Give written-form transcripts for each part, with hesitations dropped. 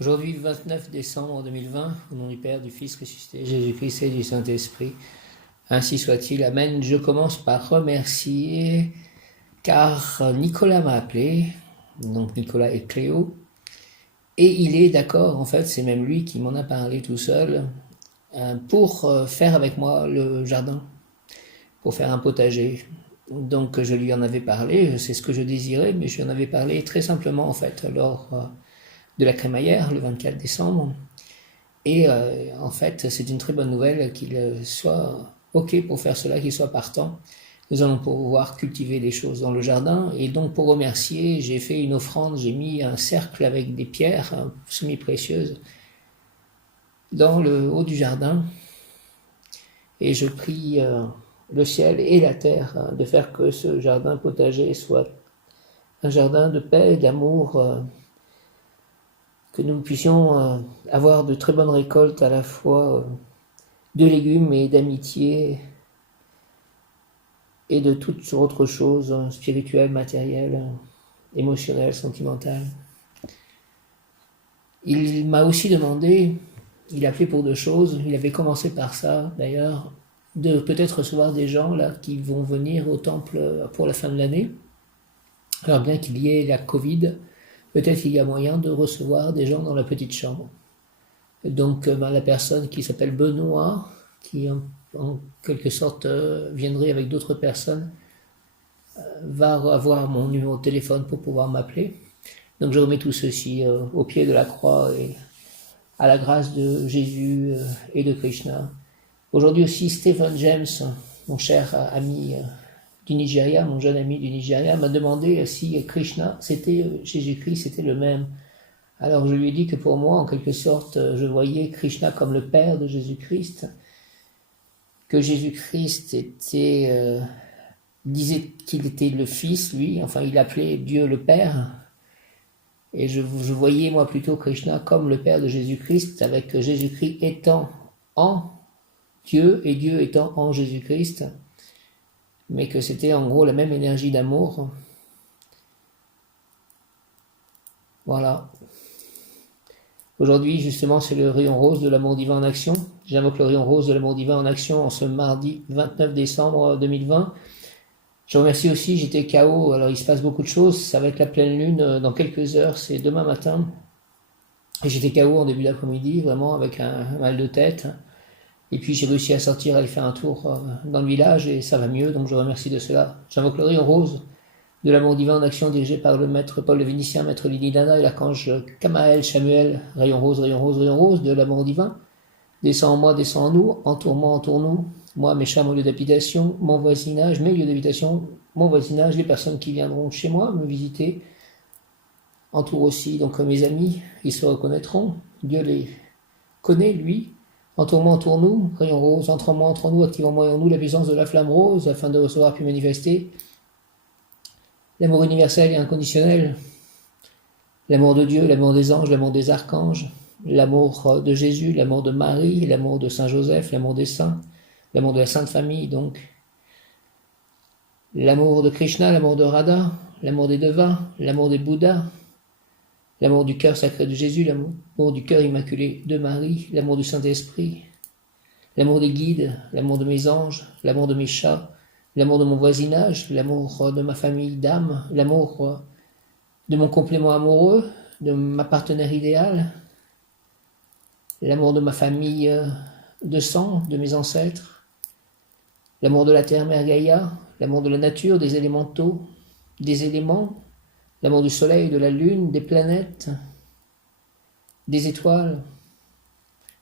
Aujourd'hui, 29 décembre 2020, au nom du Père, du Fils ressuscité, Jésus-Christ et du Saint-Esprit, ainsi soit-il. Amen. Je commence par remercier car Nicolas m'a appelé, donc Nicolas et Cléo, et il est d'accord, en fait, c'est même lui qui m'en a parlé tout seul, pour faire avec moi le jardin, pour faire un potager. Donc je lui en avais parlé, c'est ce que je désirais, mais je lui en avais parlé très simplement en fait lors de la crémaillère le 24 décembre. Et en fait, c'est une très bonne nouvelle qu'il soit OK pour faire cela, qu'il soit partant. Nous allons pouvoir cultiver des choses dans le jardin. Et donc, pour remercier, j'ai fait une offrande, j'ai mis un cercle avec des pierres semi-précieuses dans le haut du jardin. Et je prie le ciel et la terre de faire que ce jardin potager soit un jardin de paix, d'amour, que nous puissions avoir de très bonnes récoltes à la fois de légumes et d'amitié et de toutes autres choses spirituelles, matérielles, émotionnelles, sentimentales. Il m'a aussi demandé, il a fait pour deux choses, il avait commencé par ça d'ailleurs, de peut-être recevoir des gens là qui vont venir au temple pour la fin de l'année. Alors bien qu'il y ait la Covid, peut-être qu'il y a moyen de recevoir des gens dans la petite chambre. Donc la personne qui s'appelle Benoît, qui en quelque sorte viendrait avec d'autres personnes, va avoir mon numéro de téléphone pour pouvoir m'appeler. Donc je remets tout ceci au pied de la croix et à la grâce de Jésus et de Krishna. Aujourd'hui aussi, Stephen James, mon cher ami du Nigeria, mon jeune ami du Nigeria, m'a demandé si Krishna, c'était Jésus-Christ, c'était le même. Alors je lui ai dit que pour moi, en quelque sorte, je voyais Krishna comme le père de Jésus-Christ, que Jésus-Christ disait qu'il était le Fils, lui, enfin il appelait Dieu le Père, et je voyais moi plutôt Krishna comme le Père de Jésus-Christ, avec Jésus-Christ étant en Dieu et Dieu étant en Jésus-Christ, mais que c'était en gros la même énergie d'amour. Voilà. Aujourd'hui, justement, c'est le rayon rose de l'amour divin en action. J'invoque le rayon rose de l'amour divin en action en ce mardi 29 décembre 2020. Je remercie aussi, j'étais KO, alors il se passe beaucoup de choses, ça va être la pleine lune dans quelques heures, c'est demain matin. Et j'étais KO en début d'après-midi, vraiment avec un mal de tête. Et puis j'ai réussi à sortir, à aller faire un tour dans le village et ça va mieux, donc je remercie de cela. J'invoque le rayon rose de l'amour divin en action dirigé par le maître Paul le Vénitien, maître Lily Dana et l'archange Kamaël Chamuel, rayon rose, rayon rose, rayon rose de l'amour divin. Descends en moi, descends en nous, entoure-moi, entoure-nous. Moi, mes chats, mon lieu d'habitation, mon voisinage, mes lieux d'habitation, mon voisinage, les personnes qui viendront chez moi me visiter, entoure aussi donc mes amis, ils se reconnaîtront. Dieu les connaît, lui. Entoure-moi, entoure-nous, rayon rose, entre-moi, entre nous, activons-moi et en nous la puissance de la flamme rose, afin de recevoir puis manifester l'amour universel et inconditionnel, l'amour de Dieu, l'amour des anges, l'amour des archanges, l'amour de Jésus, l'amour de Marie, l'amour de Saint Joseph, l'amour des saints, l'amour de la Sainte Famille, donc l'amour de Krishna, l'amour de Radha, l'amour des devins, l'amour des Bouddhas, l'amour du cœur sacré de Jésus, l'amour du cœur immaculé de Marie, l'amour du Saint-Esprit, l'amour des guides, l'amour de mes anges, l'amour de mes chats, l'amour de mon voisinage, l'amour de ma famille d'âme, l'amour de mon complément amoureux, de ma partenaire idéale, l'amour de ma famille de sang, de mes ancêtres, l'amour de la terre, Mère Gaïa, l'amour de la nature, des élémentaux, des éléments, l'amour du soleil, de la lune, des planètes, des étoiles,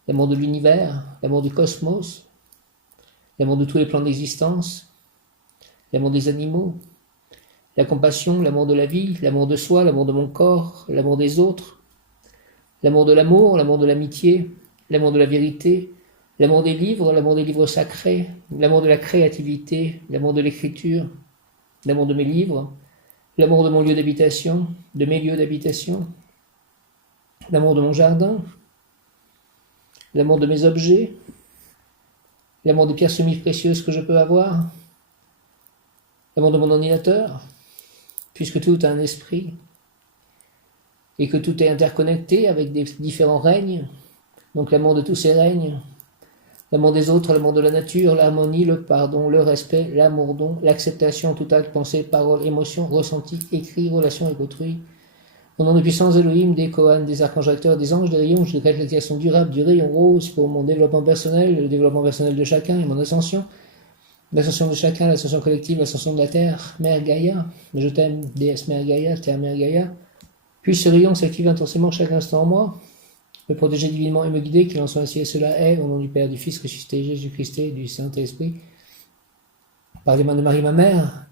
l'amour de l'univers, l'amour du cosmos, l'amour de tous les plans d'existence, l'amour des animaux, la compassion, l'amour de la vie, l'amour de soi, l'amour de mon corps, l'amour des autres, l'amour de l'amour, l'amour de l'amitié, l'amour de la vérité, l'amour des livres sacrés, l'amour de la créativité, l'amour de l'écriture, l'amour de mes livres, l'amour de mon lieu d'habitation, de mes lieux d'habitation, l'amour de mon jardin, l'amour de mes objets, l'amour des pierres semi-précieuses que je peux avoir, l'amour de mon ordinateur, puisque tout a un esprit. et que tout est interconnecté avec des différents règnes, donc l'amour de tous ces règnes, l'amour des autres, l'amour de la nature, l'harmonie, le pardon, le respect, l'amour don, l'acceptation, tout acte, pensée, parole, émotion, ressenti, écrit, relation avec autrui. Au nom de puissance Elohim, des Kohan, des archanges acteurs, des anges, des rayons, je décrète l'activation durable du rayon rose pour mon développement personnel, le développement personnel de chacun et mon ascension. L'ascension de chacun, l'ascension collective, l'ascension de la Terre, Mère Gaïa. Je t'aime, déesse Mère Gaïa, Terre Mère Gaïa. Puis ce rayon s'active intensément chaque instant en moi, me protéger divinement et me guider, qu'il en soit ainsi et cela est, au nom du Père, du Fils, ressuscité, Jésus-Christ et du Saint-Esprit. Par les mains de Marie, ma mère,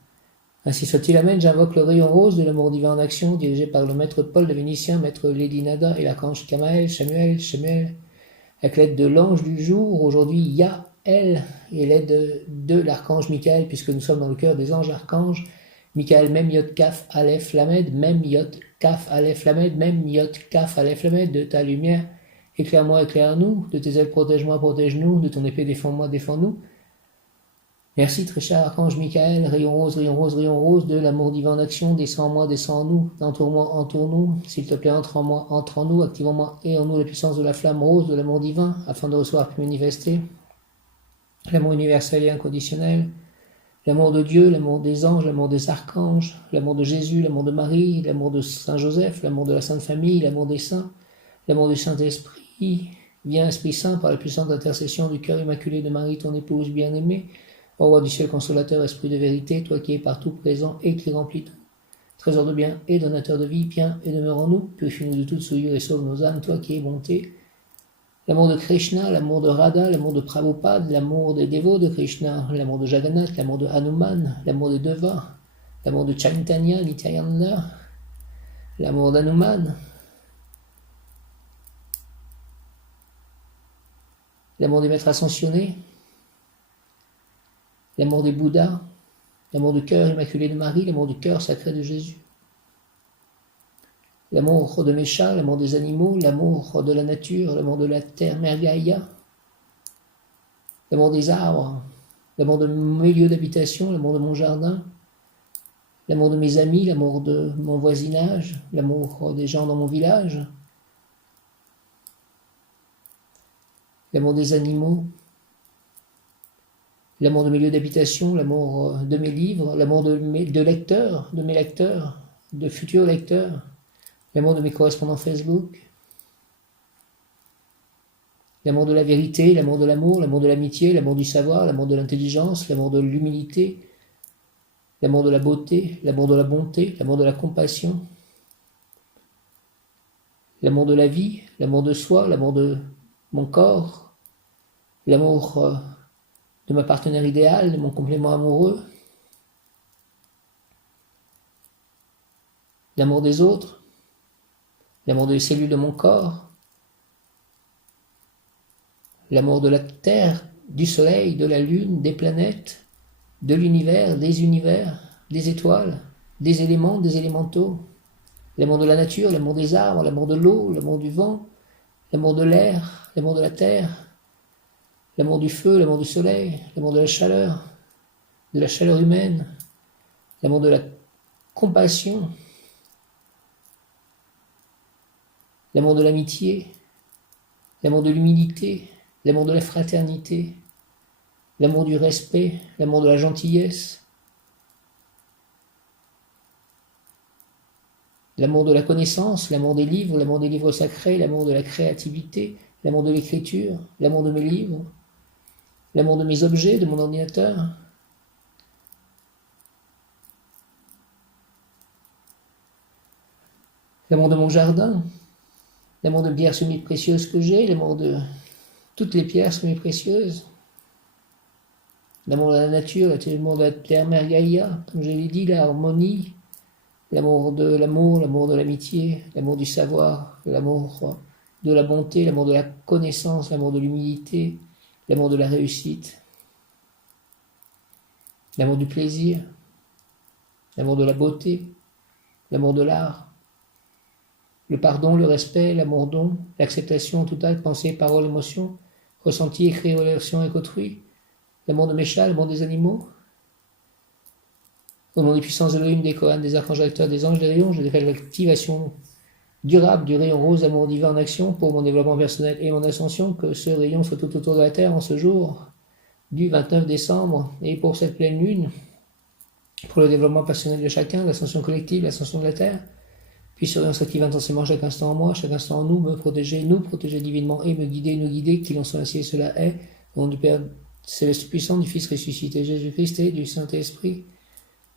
ainsi soit-il, amen. J'invoque le rayon rose de l'amour divin en action, dirigé par le maître Paul de Vénitien, maître Lady Nada et l'archange Kamaël, Samuel, avec l'aide de l'ange du jour, aujourd'hui Yael, et l'aide de l'archange Michael, puisque nous sommes dans le cœur des anges archanges. Michael, Mem Yot Kaf Aleph Lamed, Mem Yot Kaf Aleph Lamed, Mem Yot Kaf Aleph Lamed, de ta lumière, éclaire-moi, éclaire-nous, de tes ailes protège-moi, protège-nous, de ton épée défends-moi, défends-nous. Merci très cher archange Michael, rayon rose, rayon rose, rayon rose, de l'amour divin en action, descends en moi, descends en nous, entoure-moi, entoure-nous, s'il te plaît, entre en moi, entre en nous, active en moi et en nous la puissance de la flamme rose de l'amour divin, afin de recevoir puis manifester l'amour universel et inconditionnel, l'amour de Dieu, l'amour des anges, l'amour des archanges, l'amour de Jésus, l'amour de Marie, l'amour de Saint Joseph, l'amour de la Sainte Famille, l'amour des saints, l'amour du Saint-Esprit. Viens, Esprit Saint, par la puissante intercession du cœur immaculé de Marie, ton épouse bien-aimée, ô roi du ciel consolateur, esprit de vérité, toi qui es partout présent et qui remplis tout, trésor de bien et donateur de vie, viens et demeure en nous, purifie-nous de toute souillure et sauve nos âmes, toi qui es bonté. L'amour de Krishna, l'amour de Radha, l'amour de Prabhupada, l'amour des dévots de Krishna, l'amour de Jagannath, l'amour de Hanuman, l'amour de Deva, l'amour de Chaitanya, Nityananda, l'amour d'Hanuman, l'amour des maîtres ascensionnés, l'amour des Bouddhas, l'amour du cœur immaculé de Marie, l'amour du cœur sacré de Jésus, l'amour de mes chats, l'amour des animaux, l'amour de la nature, l'amour de la terre, Mère Gaïa, l'amour des arbres, l'amour de mes lieux d'habitation, l'amour de mon jardin, l'amour de mes amis, l'amour de mon voisinage, l'amour des gens dans mon village, l'amour des animaux, l'amour de mes lieux d'habitation, l'amour de mes livres, l'amour de mes lecteurs, de futurs lecteurs, l'amour de mes correspondants Facebook, l'amour de la vérité, l'amour de l'amour, l'amour de l'amitié, l'amour du savoir, l'amour de l'intelligence, l'amour de l'humilité, l'amour de la beauté, l'amour de la bonté, l'amour de la compassion, l'amour de la vie, l'amour de soi, l'amour de mon corps, l'amour de ma partenaire idéale, de mon complément amoureux, l'amour des autres, l'amour des cellules de mon corps, l'amour de la terre, du soleil, de la lune, des planètes, de l'univers, des étoiles, des éléments, des élémentaux, l'amour de la nature, l'amour des arbres, l'amour de l'eau, l'amour du vent, l'amour de l'air, l'amour de la terre, l'amour du feu, l'amour du soleil, l'amour de la chaleur humaine, l'amour de la compassion, l'amour de l'amitié, l'amour de l'humilité, l'amour de la fraternité, l'amour du respect, l'amour de la gentillesse, l'amour de la connaissance, l'amour des livres sacrés, l'amour de la créativité, l'amour de l'écriture, l'amour de mes livres, l'amour de mes objets, de mon ordinateur, l'amour de mon jardin, l'amour de pierres semi-précieuses que j'ai, l'amour de toutes les pierres semi-précieuses, l'amour de la nature, l'amour de la terre Mère Gaïa, comme je l'ai dit, l'harmonie, l'amour de l'amitié, l'amour du savoir, l'amour de la bonté, l'amour de la connaissance, l'amour de l'humilité, l'amour de la réussite, l'amour du plaisir, l'amour de la beauté, l'amour de l'art, le pardon, le respect, l'amour don, l'acceptation, tout acte, pensée, parole, émotion, ressenti, écrit, relation avec autrui, l'amour de mes chats, l'amour des animaux. Au nom des puissances Elohim, des Kohan, des archanges acteurs, des anges, des rayons, je décrète l'activation durable du rayon rose d'amour divin en action pour mon développement personnel et mon ascension, que ce rayon soit tout autour de la Terre en ce jour du 29 décembre et pour cette pleine lune, pour le développement personnel de chacun, l'ascension collective, l'ascension de la Terre. Puis ce rayon s'active intensément chaque instant en moi, chaque instant en nous, me protéger, nous protéger divinement et me guider, nous guider, qu'il en soit ainsi et cela est, au nom du Père Céleste puissant, du Fils ressuscité Jésus-Christ et du Saint-Esprit,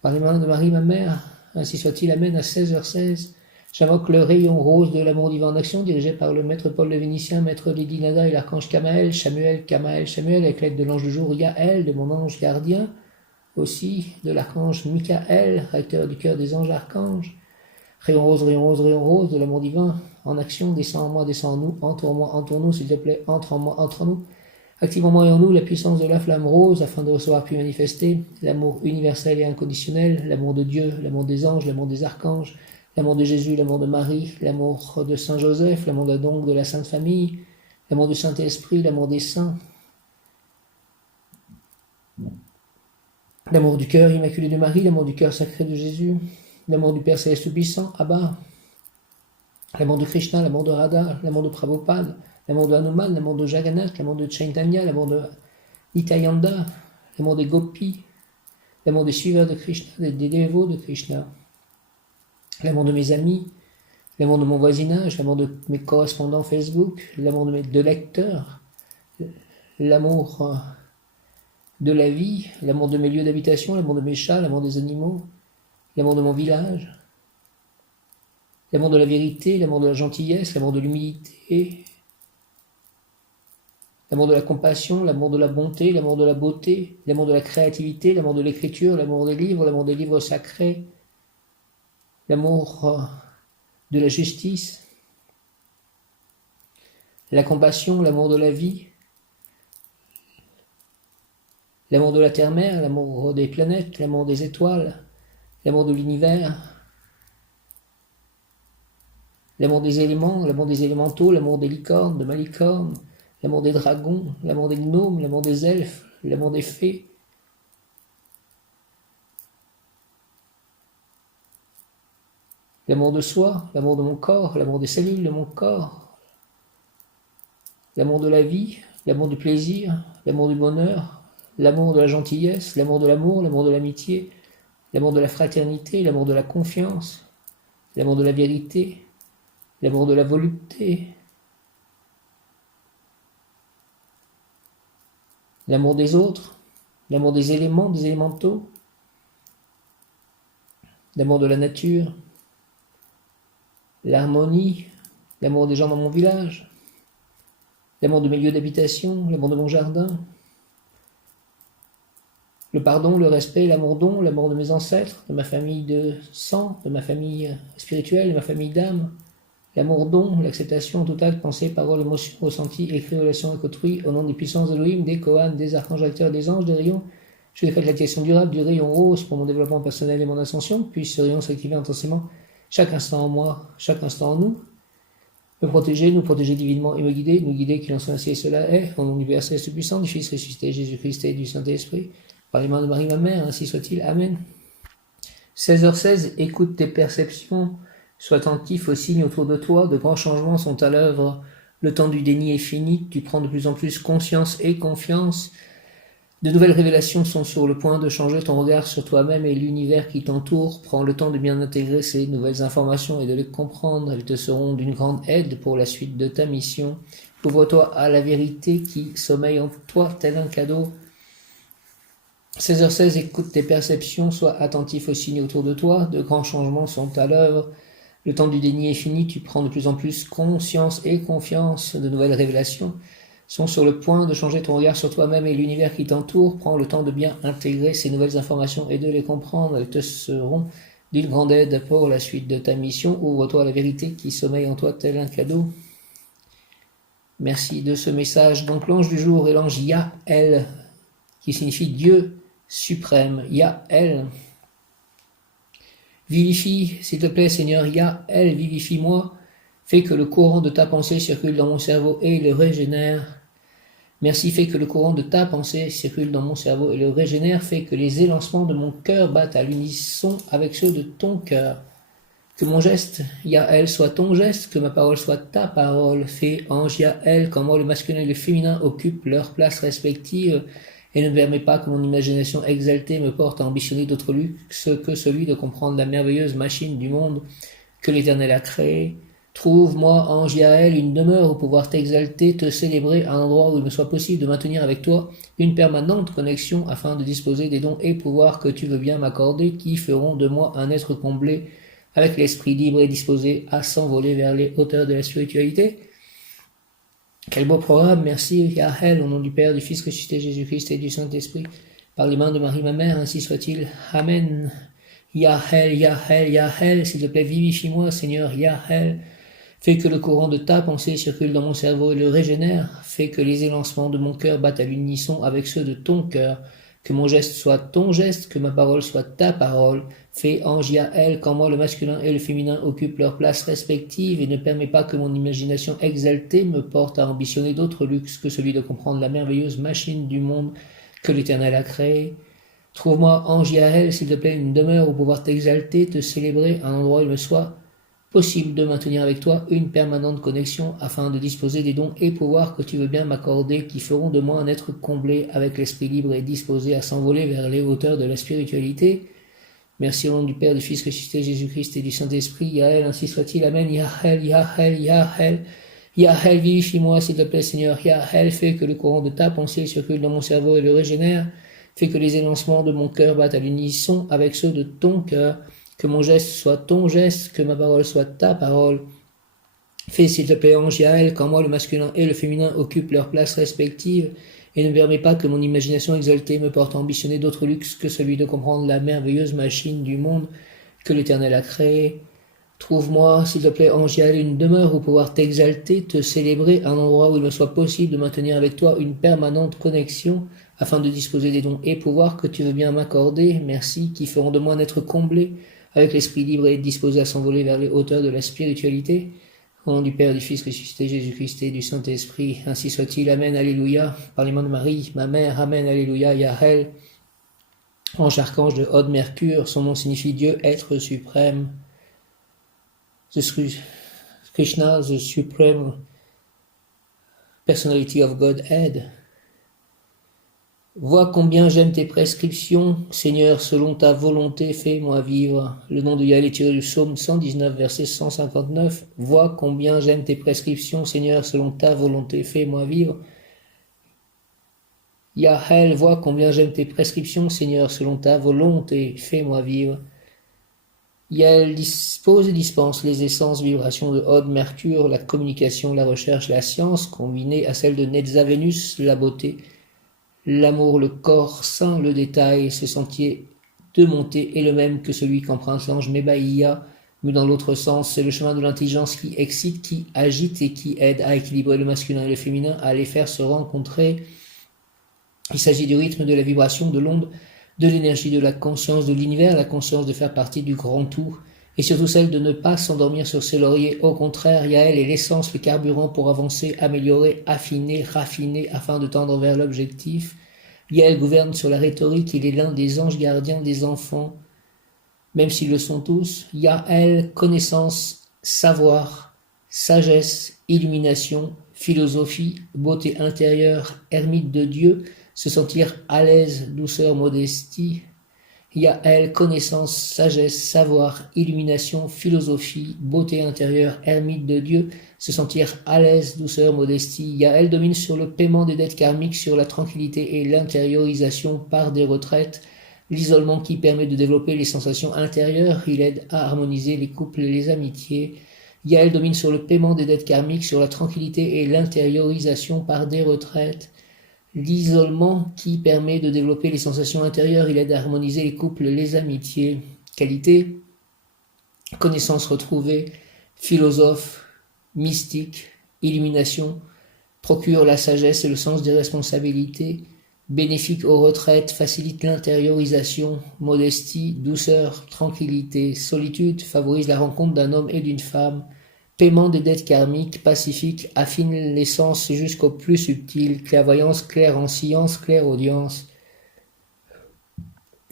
par les mains de Marie, ma mère, ainsi soit-il, amen, à 16h16. J'invoque le rayon rose de l'amour divin en action, dirigé par le maître Paul le Vénitien, maître Lady Nada et l'archange Kamaël, Chamuel, avec l'aide de l'ange du jour Yaël, de mon ange gardien, aussi de l'archange Michael, recteur du cœur des anges archanges. Rayon rose, rayon rose, rayon rose de l'amour divin en action, descend en moi, descend en nous, entre en moi, entre en nous, s'il te plaît, entre en moi, entre en nous. Active en moi et en nous la puissance de la flamme rose afin de recevoir puis manifester l'amour universel et inconditionnel, l'amour de Dieu, l'amour des anges, l'amour des archanges, l'amour de Jésus, l'amour de Marie, l'amour de Saint Joseph, l'amour de la Sainte Famille, l'amour du Saint-Esprit, l'amour des saints, l'amour du cœur immaculé de Marie, l'amour du cœur sacré de Jésus, l'amour du Père Céleste Tout-Puissant, Abba, l'amour de Krishna, l'amour de Radha, l'amour de Prabhupada, l'amour de Hanuman, l'amour de Jagannath, l'amour de Chaitanya, l'amour de Nityananda, l'amour des gopis, l'amour des suiveurs de Krishna, des dévots de Krishna, l'amour de mes amis, l'amour de mon voisinage, l'amour de mes correspondants Facebook, l'amour de mes deux lecteurs, l'amour de la vie, l'amour de mes lieux d'habitation, l'amour de mes chats, l'amour des animaux, l'amour de mon village, l'amour de la vérité, l'amour de la gentillesse, l'amour de l'humilité, l'amour de la compassion, l'amour de la bonté, l'amour de la beauté, l'amour de la créativité, l'amour de l'écriture, l'amour des livres sacrés, l'amour de la justice, la compassion, l'amour de la vie, l'amour de la terre-mère, l'amour des planètes, l'amour des étoiles, l'amour de l'univers, l'amour des éléments, l'amour des élémentaux, l'amour des licornes, de ma licorne, l'amour des dragons, l'amour des gnomes, l'amour des elfes, l'amour des fées, l'amour de soi, l'amour de mon corps, l'amour des cellules de mon corps, l'amour de la vie, l'amour du plaisir, l'amour du bonheur, l'amour de la gentillesse, l'amour de l'amour, l'amour de l'amitié, l'amour de la fraternité, l'amour de la confiance, l'amour de la vérité, l'amour de la volupté, l'amour des autres, l'amour des éléments, des élémentaux, l'amour de la nature, l'harmonie, l'amour des gens dans mon village, l'amour de mes lieux d'habitation, l'amour de mon jardin, le pardon, le respect, l'amour don, l'amour de mes ancêtres, de ma famille de sang, de ma famille spirituelle, de ma famille d'âme, l'amour don, l'acceptation en tout acte, pensée, parole, émotion, ressenti, écrit, relation avec autrui, au nom des puissances d'Elohim, des Kohan, des archanges acteurs, des anges, des rayons. Je décrète l'activation durable du rayon rose pour mon développement personnel et mon ascension, puis ce rayon s'activer intensément chaque instant en moi, chaque instant en nous. Me protéger, nous protéger divinement et me guider, nous guider qu'il en soit ainsi et cela est, au nom du Père Céleste puissant, du Fils ressuscité Jésus-Christ et du Saint-Esprit, par les mains de Marie ma mère, ainsi soit-il. Amen. 16h16, écoute tes perceptions, sois attentif aux signes autour de toi, de grands changements sont à l'œuvre, le temps du déni est fini, tu prends de plus en plus conscience et confiance, de nouvelles révélations sont sur le point de changer ton regard sur toi-même et l'univers qui t'entoure. Prends le temps de bien intégrer ces nouvelles informations et de les comprendre. Elles te seront d'une grande aide pour la suite de ta mission. Ouvre-toi à la vérité qui sommeille en toi, tel un cadeau. 16h16, écoute tes perceptions, sois attentif aux signes autour de toi. De grands changements sont à l'œuvre. Le temps du déni est fini, tu prends de plus en plus conscience et confiance. De nouvelles révélations sont sur le point de changer ton regard sur toi-même et l'univers qui t'entoure. Prends le temps de bien intégrer ces nouvelles informations et de les comprendre. Elles te seront d'une grande aide pour la suite de ta mission. Ouvre-toi à la vérité qui sommeille en toi tel un cadeau. Merci de ce message. Donc l'ange du jour est l'ange Yaël, qui signifie Dieu suprême. Yaël. Vivifie, s'il te plaît, Seigneur, Yaël, vivifie-moi. Fais que le courant de ta pensée circule dans mon cerveau et le régénère. Merci, fais que le courant de ta pensée circule dans mon cerveau et le régénère. Fais que les élancements de mon cœur battent à l'unisson avec ceux de ton cœur. Que mon geste, Yael, soit ton geste, que ma parole soit ta parole. Fais, ange, Yael, qu'en moi le masculin et le féminin occupent leur place respective, et ne permets pas que mon imagination exaltée me porte à ambitionner d'autre luxe que celui de comprendre la merveilleuse machine du monde que l'Éternel a créée. Trouve-moi, ange Yael, une demeure où pouvoir t'exalter, te célébrer, à un endroit où il me soit possible de maintenir avec toi une permanente connexion afin de disposer des dons et pouvoirs que tu veux bien m'accorder qui feront de moi un être comblé avec l'esprit libre et disposé à s'envoler vers les hauteurs de la spiritualité. Quel beau programme, merci Yahel, au nom du Père, du Fils ressuscité Jésus-Christ et du Saint-Esprit, par les mains de Marie ma mère, ainsi soit-il. Amen. Yahel, Yahel, Yahel, s'il te plaît, vivifie-moi, Seigneur, Yahel. Fais que le courant de ta pensée circule dans mon cerveau et le régénère. Fais que les élancements de mon cœur battent à l'unisson avec ceux de ton cœur. Que mon geste soit ton geste, que ma parole soit ta parole. Fais, ange Yael, qu'en moi le masculin et le féminin occupent leur place respective et ne permets pas que mon imagination exaltée me porte à ambitionner d'autres luxes que celui de comprendre la merveilleuse machine du monde que l'Éternel a créée. Trouve-moi, ange Yael, s'il te plaît, une demeure où pouvoir t'exalter, te célébrer, un endroit où il me soit possible de maintenir avec toi une permanente connexion afin de disposer des dons et pouvoirs que tu veux bien m'accorder qui feront de moi un être comblé avec l'esprit libre et disposé à s'envoler vers les hauteurs de la spiritualité. Merci au nom du Père, du Fils ressuscité Jésus-Christ et du Saint-Esprit. Yael, ainsi soit-il. Amen. Yael, Yael, Yael. Yael, vivifie-moi, s'il te plaît, Seigneur. Yael, fais que le courant de ta pensée circule dans mon cerveau et le régénère. Fais que les élancements de mon cœur battent à l'unisson avec ceux de ton cœur. Que mon geste soit ton geste, que ma parole soit ta parole. Fais, s'il te plaît, ange Yael, qu'en moi le masculin et le féminin occupent leur place respective, et ne permets pas que mon imagination exaltée me porte à ambitionner d'autres luxes que celui de comprendre la merveilleuse machine du monde que l'Éternel a créée. Trouve-moi, s'il te plaît, ange Yael, une demeure où pouvoir t'exalter, te célébrer, un endroit où il me soit possible de maintenir avec toi une permanente connexion, afin de disposer des dons et pouvoirs que tu veux bien m'accorder, merci, qui feront de moi un être comblé, avec l'esprit libre et disposé à s'envoler vers les hauteurs de la spiritualité. Au nom du Père, du Fils ressuscité Jésus-Christ et du Saint-Esprit, ainsi soit-il. Amen, alléluia. Par les mains de Marie, ma mère, amen, alléluia, Yahel. Ange archange de Od Mercure, son nom signifie Dieu, être suprême. Krishna, the supreme personality of Godhead. Vois combien j'aime tes prescriptions, Seigneur, selon ta volonté, fais-moi vivre. Le nom de Yael est tiré du psaume 119, verset 159. Vois combien j'aime tes prescriptions, Seigneur, selon ta volonté, fais-moi vivre. Yael, vois combien j'aime tes prescriptions, Seigneur, selon ta volonté, fais-moi vivre. Yael dispose et dispense les essences, vibrations de Od, Mercure, la communication, la recherche, la science, combinées à celle de Netza, Vénus, la beauté, l'amour, le corps saint, le détail. Ce sentier de montée est le même que celui qu'emprunte l'ange Mebaïa, mais dans l'autre sens, c'est le chemin de l'intelligence qui excite, qui agite et qui aide à équilibrer le masculin et le féminin, à les faire se rencontrer. Il s'agit du rythme, de la vibration, de l'onde, de l'énergie, de la conscience de l'univers, la conscience de faire partie du grand tout, et surtout celle de ne pas s'endormir sur ses lauriers. Au contraire, Yael est l'essence, le carburant pour avancer, améliorer, affiner, raffiner, afin de tendre vers l'objectif. Yael gouverne sur la rhétorique, il est l'un des anges gardiens des enfants, même s'ils le sont tous. Yael, connaissance, savoir, sagesse, illumination, philosophie, beauté intérieure, ermite de Dieu, se sentir à l'aise, douceur, modestie. Yael, connaissance, sagesse, savoir, illumination, philosophie, beauté intérieure, ermite de Dieu, se sentir à l'aise, douceur, modestie. Yael domine sur le paiement des dettes karmiques, sur la tranquillité et l'intériorisation par des retraites, l'isolement qui permet de développer les sensations intérieures, il aide à harmoniser les couples et les amitiés. Yael domine sur le paiement des dettes karmiques, sur la tranquillité et l'intériorisation par des retraites, l'isolement qui permet de développer les sensations intérieures, il aide à harmoniser les couples, les amitiés. Qualité, connaissance retrouvée, philosophe, mystique, illumination, procure la sagesse et le sens des responsabilités, bénéfique aux retraites, facilite l'intériorisation, modestie, douceur, tranquillité, solitude, favorise la rencontre d'un homme et d'une femme, paiement des dettes karmiques, pacifique, affine l'essence jusqu'au plus subtil, clairvoyance, clair-en-science, clair-audience.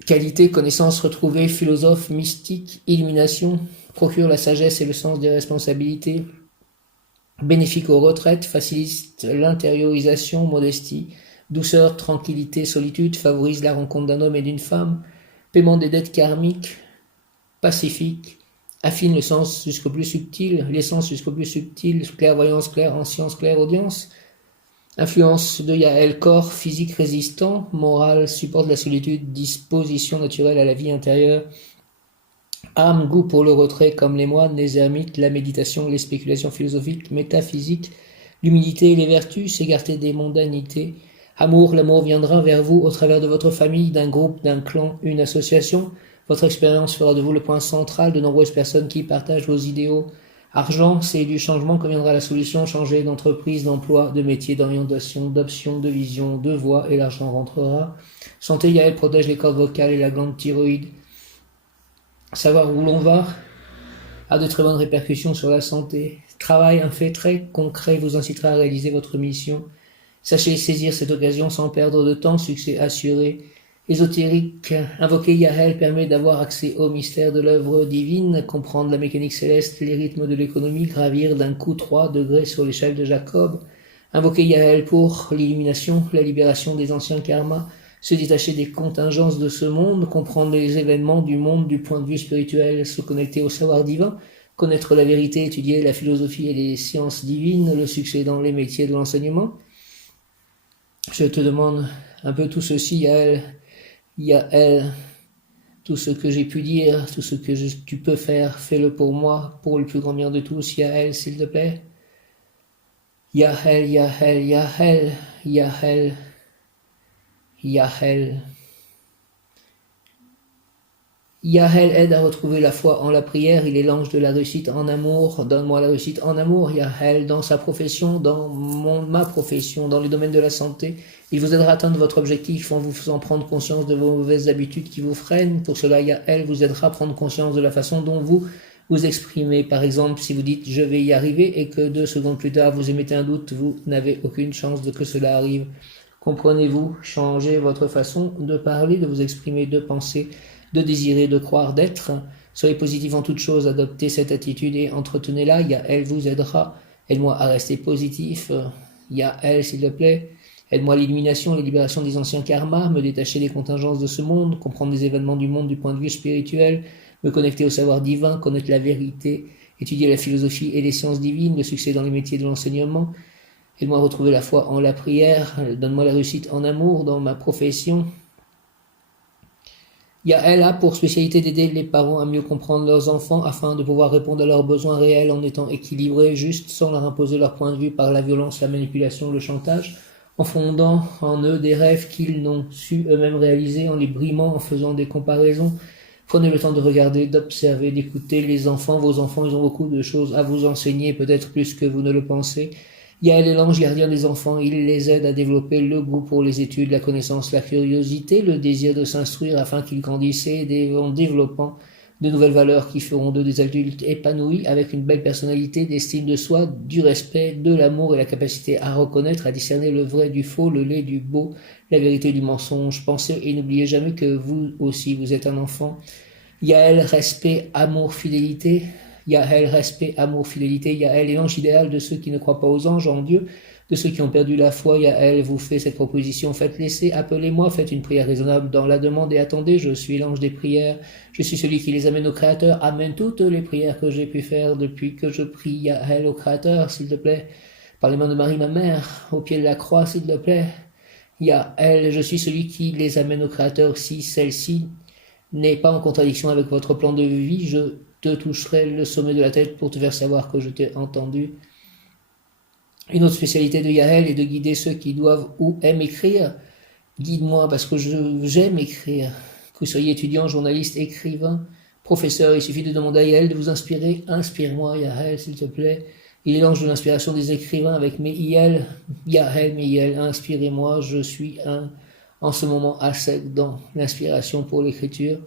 Qualité, connaissance retrouvée, philosophe, mystique, illumination, procure la sagesse et le sens des responsabilités, bénéfique aux retraites, facilite l'intériorisation, modestie, douceur, tranquillité, solitude, favorise la rencontre d'un homme et d'une femme, paiement des dettes karmiques, pacifique, affine le sens jusqu'au plus subtil, l'essence jusqu'au plus subtil, clairvoyance, clairancience, clairaudience, influence de Yael, corps, physique résistant, morale, support de la solitude, disposition naturelle à la vie intérieure, âme, goût pour le retrait comme les moines, les ermites, la méditation, les spéculations philosophiques, métaphysiques, l'humilité et les vertus, s'écarter des mondanités, amour, l'amour viendra vers vous au travers de votre famille, d'un groupe, d'un clan, une association. Votre expérience fera de vous le point central de nombreuses personnes qui partagent vos idéaux. Argent, c'est du changement que viendra la solution, changer d'entreprise, d'emploi, de métier, d'orientation, d'option, de vision, de voie, et l'argent rentrera. Santé, Yael protège les cordes vocales et la glande thyroïde. Savoir où l'on va a de très bonnes répercussions sur la santé. Travail, un fait très concret, vous incitera à réaliser votre mission. Sachez saisir cette occasion sans perdre de temps, succès assuré. Ésotérique, invoquer Yael permet d'avoir accès au mystère de l'œuvre divine, comprendre la mécanique céleste, les rythmes de l'économie, gravir d'un coup 3 degrés sur l'échelle de Jacob. Invoquer Yael pour l'illumination, la libération des anciens karmas, se détacher des contingences de ce monde, comprendre les événements du monde du point de vue spirituel, se connecter au savoir divin, connaître la vérité, étudier la philosophie et les sciences divines, le succès dans les métiers de l'enseignement. Je te demande un peu tout ceci, Yael, tout ce que j'ai pu dire, tout ce que tu peux faire, fais-le pour moi, pour le plus grand bien de tous, Yael, s'il te plaît. Yael, Yael, Yael, Yael, Yael. Yael aide à retrouver la foi en la prière, il est l'ange de la réussite en amour, donne-moi la réussite en amour, Yael, dans sa profession, dans ma profession, dans les domaines de la santé, il vous aidera à atteindre votre objectif en vous faisant prendre conscience de vos mauvaises habitudes qui vous freinent, pour cela Yael vous aidera à prendre conscience de la façon dont vous vous exprimez, par exemple si vous dites je vais y arriver et que 2 secondes plus tard vous émettez un doute, vous n'avez aucune chance de que cela arrive. Comprenez-vous, changez votre façon de parler, de vous exprimer, de penser, de désirer, de croire, d'être. Soyez positif en toute chose, adoptez cette attitude et entretenez-la. Yael vous aidera. Aide-moi à rester positif. Yael, s'il te plaît. Aide-moi à l'illumination et la libération des anciens karmas, me détacher des contingences de ce monde, comprendre les événements du monde du point de vue spirituel, me connecter au savoir divin, connaître la vérité, étudier la philosophie et les sciences divines, le succès dans les métiers de l'enseignement. Aide-moi à retrouver la foi en la prière, donne-moi la réussite en amour dans ma profession. Yael a pour spécialité d'aider les parents à mieux comprendre leurs enfants afin de pouvoir répondre à leurs besoins réels en étant équilibrés, justes, sans leur imposer leur point de vue par la violence, la manipulation, le chantage, en fondant en eux des rêves qu'ils n'ont su eux-mêmes réaliser, en les brimant, en faisant des comparaisons. Prenez le temps de regarder, d'observer, d'écouter les enfants. Vos enfants, ils ont beaucoup de choses à vous enseigner, peut-être plus que vous ne le pensez. Yael est l'ange gardien des enfants, il les aide à développer le goût pour les études, la connaissance, la curiosité, le désir de s'instruire afin qu'ils grandissent en développant de nouvelles valeurs qui feront d'eux des adultes épanouis avec une belle personnalité, d'estime de soi, du respect, de l'amour et la capacité à reconnaître, à discerner le vrai du faux, le laid du beau, la vérité du mensonge. Pensez et n'oubliez jamais que vous aussi, vous êtes un enfant. Yael, respect, amour, fidélité. Yael, respect, amour, fidélité. Yael est l'ange idéal de ceux qui ne croient pas aux anges, en Dieu, de ceux qui ont perdu la foi. Yael vous fait cette proposition. Faites l'essai, appelez-moi, faites une prière raisonnable dans la demande et attendez, je suis l'ange des prières. Je suis celui qui les amène au Créateur. Amène toutes les prières que j'ai pu faire depuis que je prie. Yael au Créateur, s'il te plaît. Par les mains de Marie, ma mère, au pied de la croix, s'il te plaît. Yael, je suis celui qui les amène au Créateur. Si celle-ci n'est pas en contradiction avec votre plan de vie, je te toucherai le sommet de la tête pour te faire savoir que je t'ai entendu. Une autre spécialité de Yael est de guider ceux qui doivent ou aiment écrire. Guide-moi parce que j'aime écrire. Que vous soyez étudiant, journaliste, écrivain, professeur, il suffit de demander à Yael de vous inspirer. Inspire-moi, Yael, s'il te plaît. Il est l'ange de l'inspiration des écrivains avec mes Yael. Yael, inspirez-moi, je suis en ce moment à sec dans l'inspiration pour l'écriture.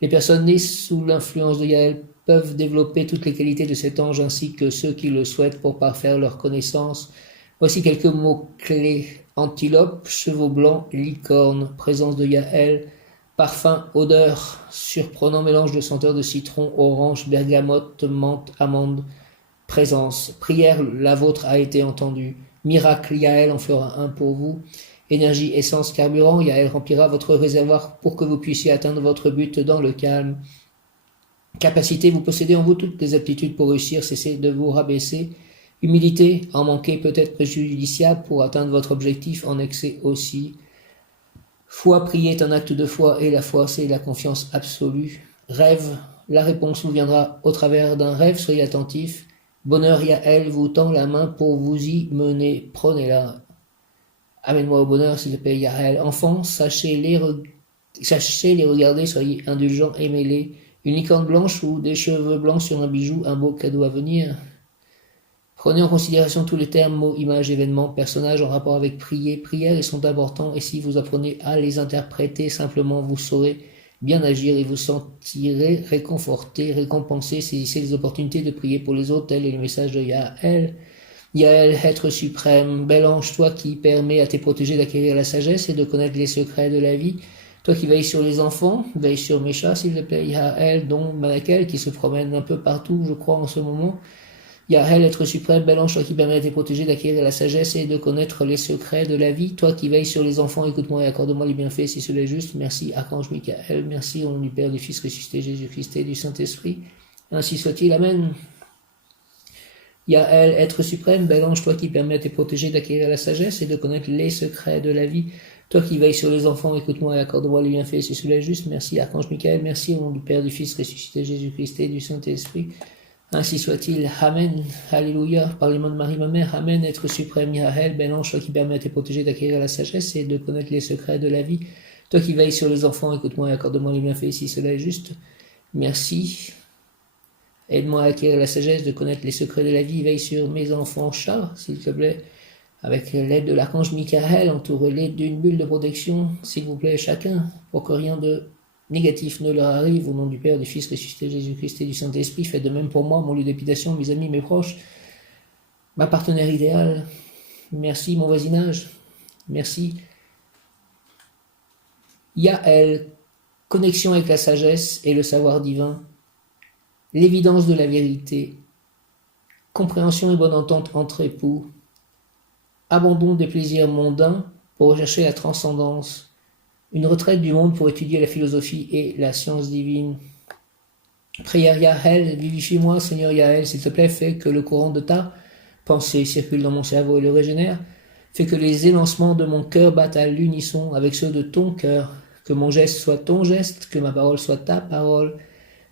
Les personnes nées sous l'influence de Yael peuvent développer toutes les qualités de cet ange ainsi que ceux qui le souhaitent pour parfaire leur connaissance. Voici quelques mots-clés. Antilope, chevaux blancs, licorne, présence de Yael, Parfum, odeur, surprenant mélange de senteurs de citron, orange, bergamote, menthe, amande, présence. Prière, la vôtre a été entendue. Miracle, Yaël en fera un pour vous. Énergie, essence, carburant, Yaël remplira votre réservoir pour que vous puissiez atteindre votre but dans le calme. Capacité, vous possédez en vous toutes les aptitudes pour réussir, cessez de vous rabaisser. Humilité, en manquer peut-être préjudiciable pour atteindre votre objectif, en excès aussi. Foi, prier est un acte de foi et la foi, c'est la confiance absolue. Rêve, la réponse vous viendra au travers d'un rêve, soyez attentif. Bonheur, Yaël vous tend la main pour vous y mener, prenez-la. Amène-moi au bonheur, s'il te plaît, Yaël. Enfants, sachez les regarder, soyez indulgents, aimez-les. Une licorne blanche ou des cheveux blancs sur un bijou, un beau cadeau à venir. Prenez en considération tous les termes, mots, images, événements, personnages en rapport avec prier. Prières, ils sont importants et si vous apprenez à les interpréter simplement, vous saurez bien agir et vous sentirez réconforté, récompensé. Saisissez les opportunités de prier pour les autres, tel est le message de Yaël. Yaël, être suprême, bel ange, toi qui permets à tes protégés d'acquérir la sagesse et de connaître les secrets de la vie. Toi qui veilles sur les enfants, veille sur mes chats, s'il te plaît. Yaël, dont Manakel, qui se promène un peu partout, je crois, en ce moment. Yaël, être suprême, bel ange, toi qui permets à tes protégés d'acquérir la sagesse et de connaître les secrets de la vie. Toi qui veilles sur les enfants, écoute-moi et accorde-moi les bienfaits si cela est juste. Merci, Archange Michael. Merci au nom du Père, du Fils ressuscité, Jésus-Christ et du Saint-Esprit. Ainsi soit-il. Amen. Yaël, être suprême, bel ange, toi qui permets à tes protégés d'acquérir la sagesse et de connaître les secrets de la vie. Toi qui veilles sur les enfants, écoute-moi et accorde-moi les bienfaits si cela est juste. Merci, Archange Michael. Merci au nom du Père, du Fils ressuscité, Jésus-Christ et du Saint-Esprit. Ainsi soit-il. Amen. Alléluia. Par les mains de Marie, ma mère. Amen. Être suprême, Yaël, bel ange, toi qui permets à tes protégés d'acquérir la sagesse et de connaître les secrets de la vie. Toi qui veilles sur les enfants, écoute-moi et accorde-moi les bienfaits si cela est juste. Merci. Aide-moi à acquérir la sagesse de connaître les secrets de la vie. Veille sur mes enfants chats, s'il te plaît. Avec l'aide de l'archange Michael, entourez-les d'une bulle de protection, s'il vous plaît, chacun, pour que rien de négatif ne leur arrive. Au nom du Père, du Fils ressuscité, Jésus-Christ et du Saint-Esprit, faites de même pour moi, mon lieu d'habitation, mes amis, mes proches, ma partenaire idéale. Merci, mon voisinage. Merci. Yaël, connexion avec la sagesse et le savoir divin. L'évidence de la vérité, compréhension et bonne entente entre époux, abandon des plaisirs mondains pour rechercher la transcendance, une retraite du monde pour étudier la philosophie et la science divine. Prière Yaël, vivifie-moi, Seigneur Yaël, s'il te plaît, fais que le courant de ta pensée circule dans mon cerveau et le régénère, fais que les élancements de mon cœur battent à l'unisson avec ceux de ton cœur, que mon geste soit ton geste, que ma parole soit ta parole.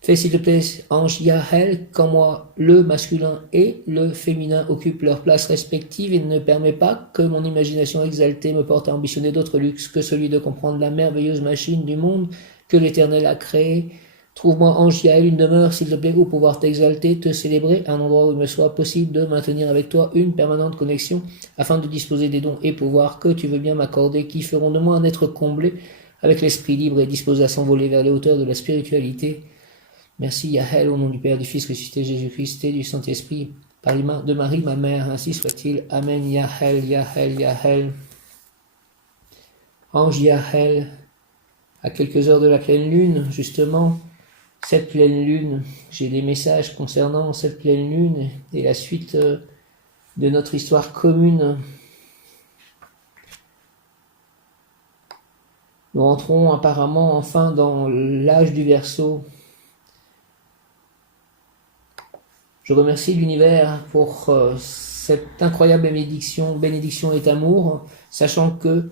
Fais s'il te plaît, ange Yaël, qu'en moi le masculin et le féminin occupent leur place respective et ne permet pas que mon imagination exaltée me porte à ambitionner d'autres luxes que celui de comprendre la merveilleuse machine du monde que l'Éternel a créée. Trouve-moi, ange Yaël, une demeure, s'il te plaît, pour pouvoir t'exalter, te célébrer, un endroit où il me soit possible de maintenir avec toi une permanente connexion, afin de disposer des dons et pouvoirs que tu veux bien m'accorder, qui feront de moi un être comblé, avec l'esprit libre et disposé à s'envoler vers les hauteurs de la spiritualité. Merci Yaël, au nom du Père, du Fils ressuscité, Jésus-Christ et du Saint-Esprit, par les mains de Marie, ma mère, ainsi soit-il. Amen. Yaël, Yaël, Yaël. Ange Yaël, à quelques heures de la pleine lune, justement, cette pleine lune, j'ai des messages concernant cette pleine lune et la suite de notre histoire commune. Nous rentrons apparemment enfin dans l'âge du Verseau. Je remercie l'univers pour cette incroyable bénédiction et amour, sachant que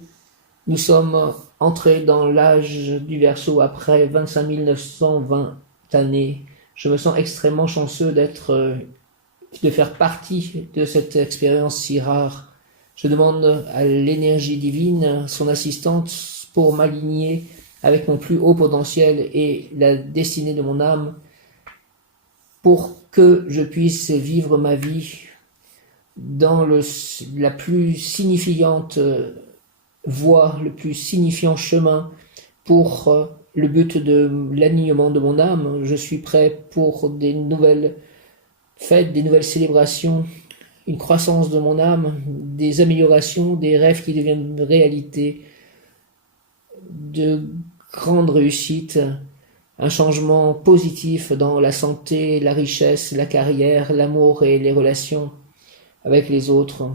nous sommes entrés dans l'âge du Verseau après 25 920 années. Je me sens extrêmement chanceux de faire partie de cette expérience si rare. Je demande à l'énergie divine, son assistante, pour m'aligner avec mon plus haut potentiel et la destinée de mon âme, pour que je puisse vivre ma vie dans la plus signifiante voie, le plus signifiant chemin pour le but de l'alignement de mon âme. Je suis prêt pour des nouvelles fêtes, des nouvelles célébrations, une croissance de mon âme, des améliorations, des rêves qui deviennent réalité, de grande réussite, un changement positif dans la santé, la richesse, la carrière, l'amour et les relations avec les autres.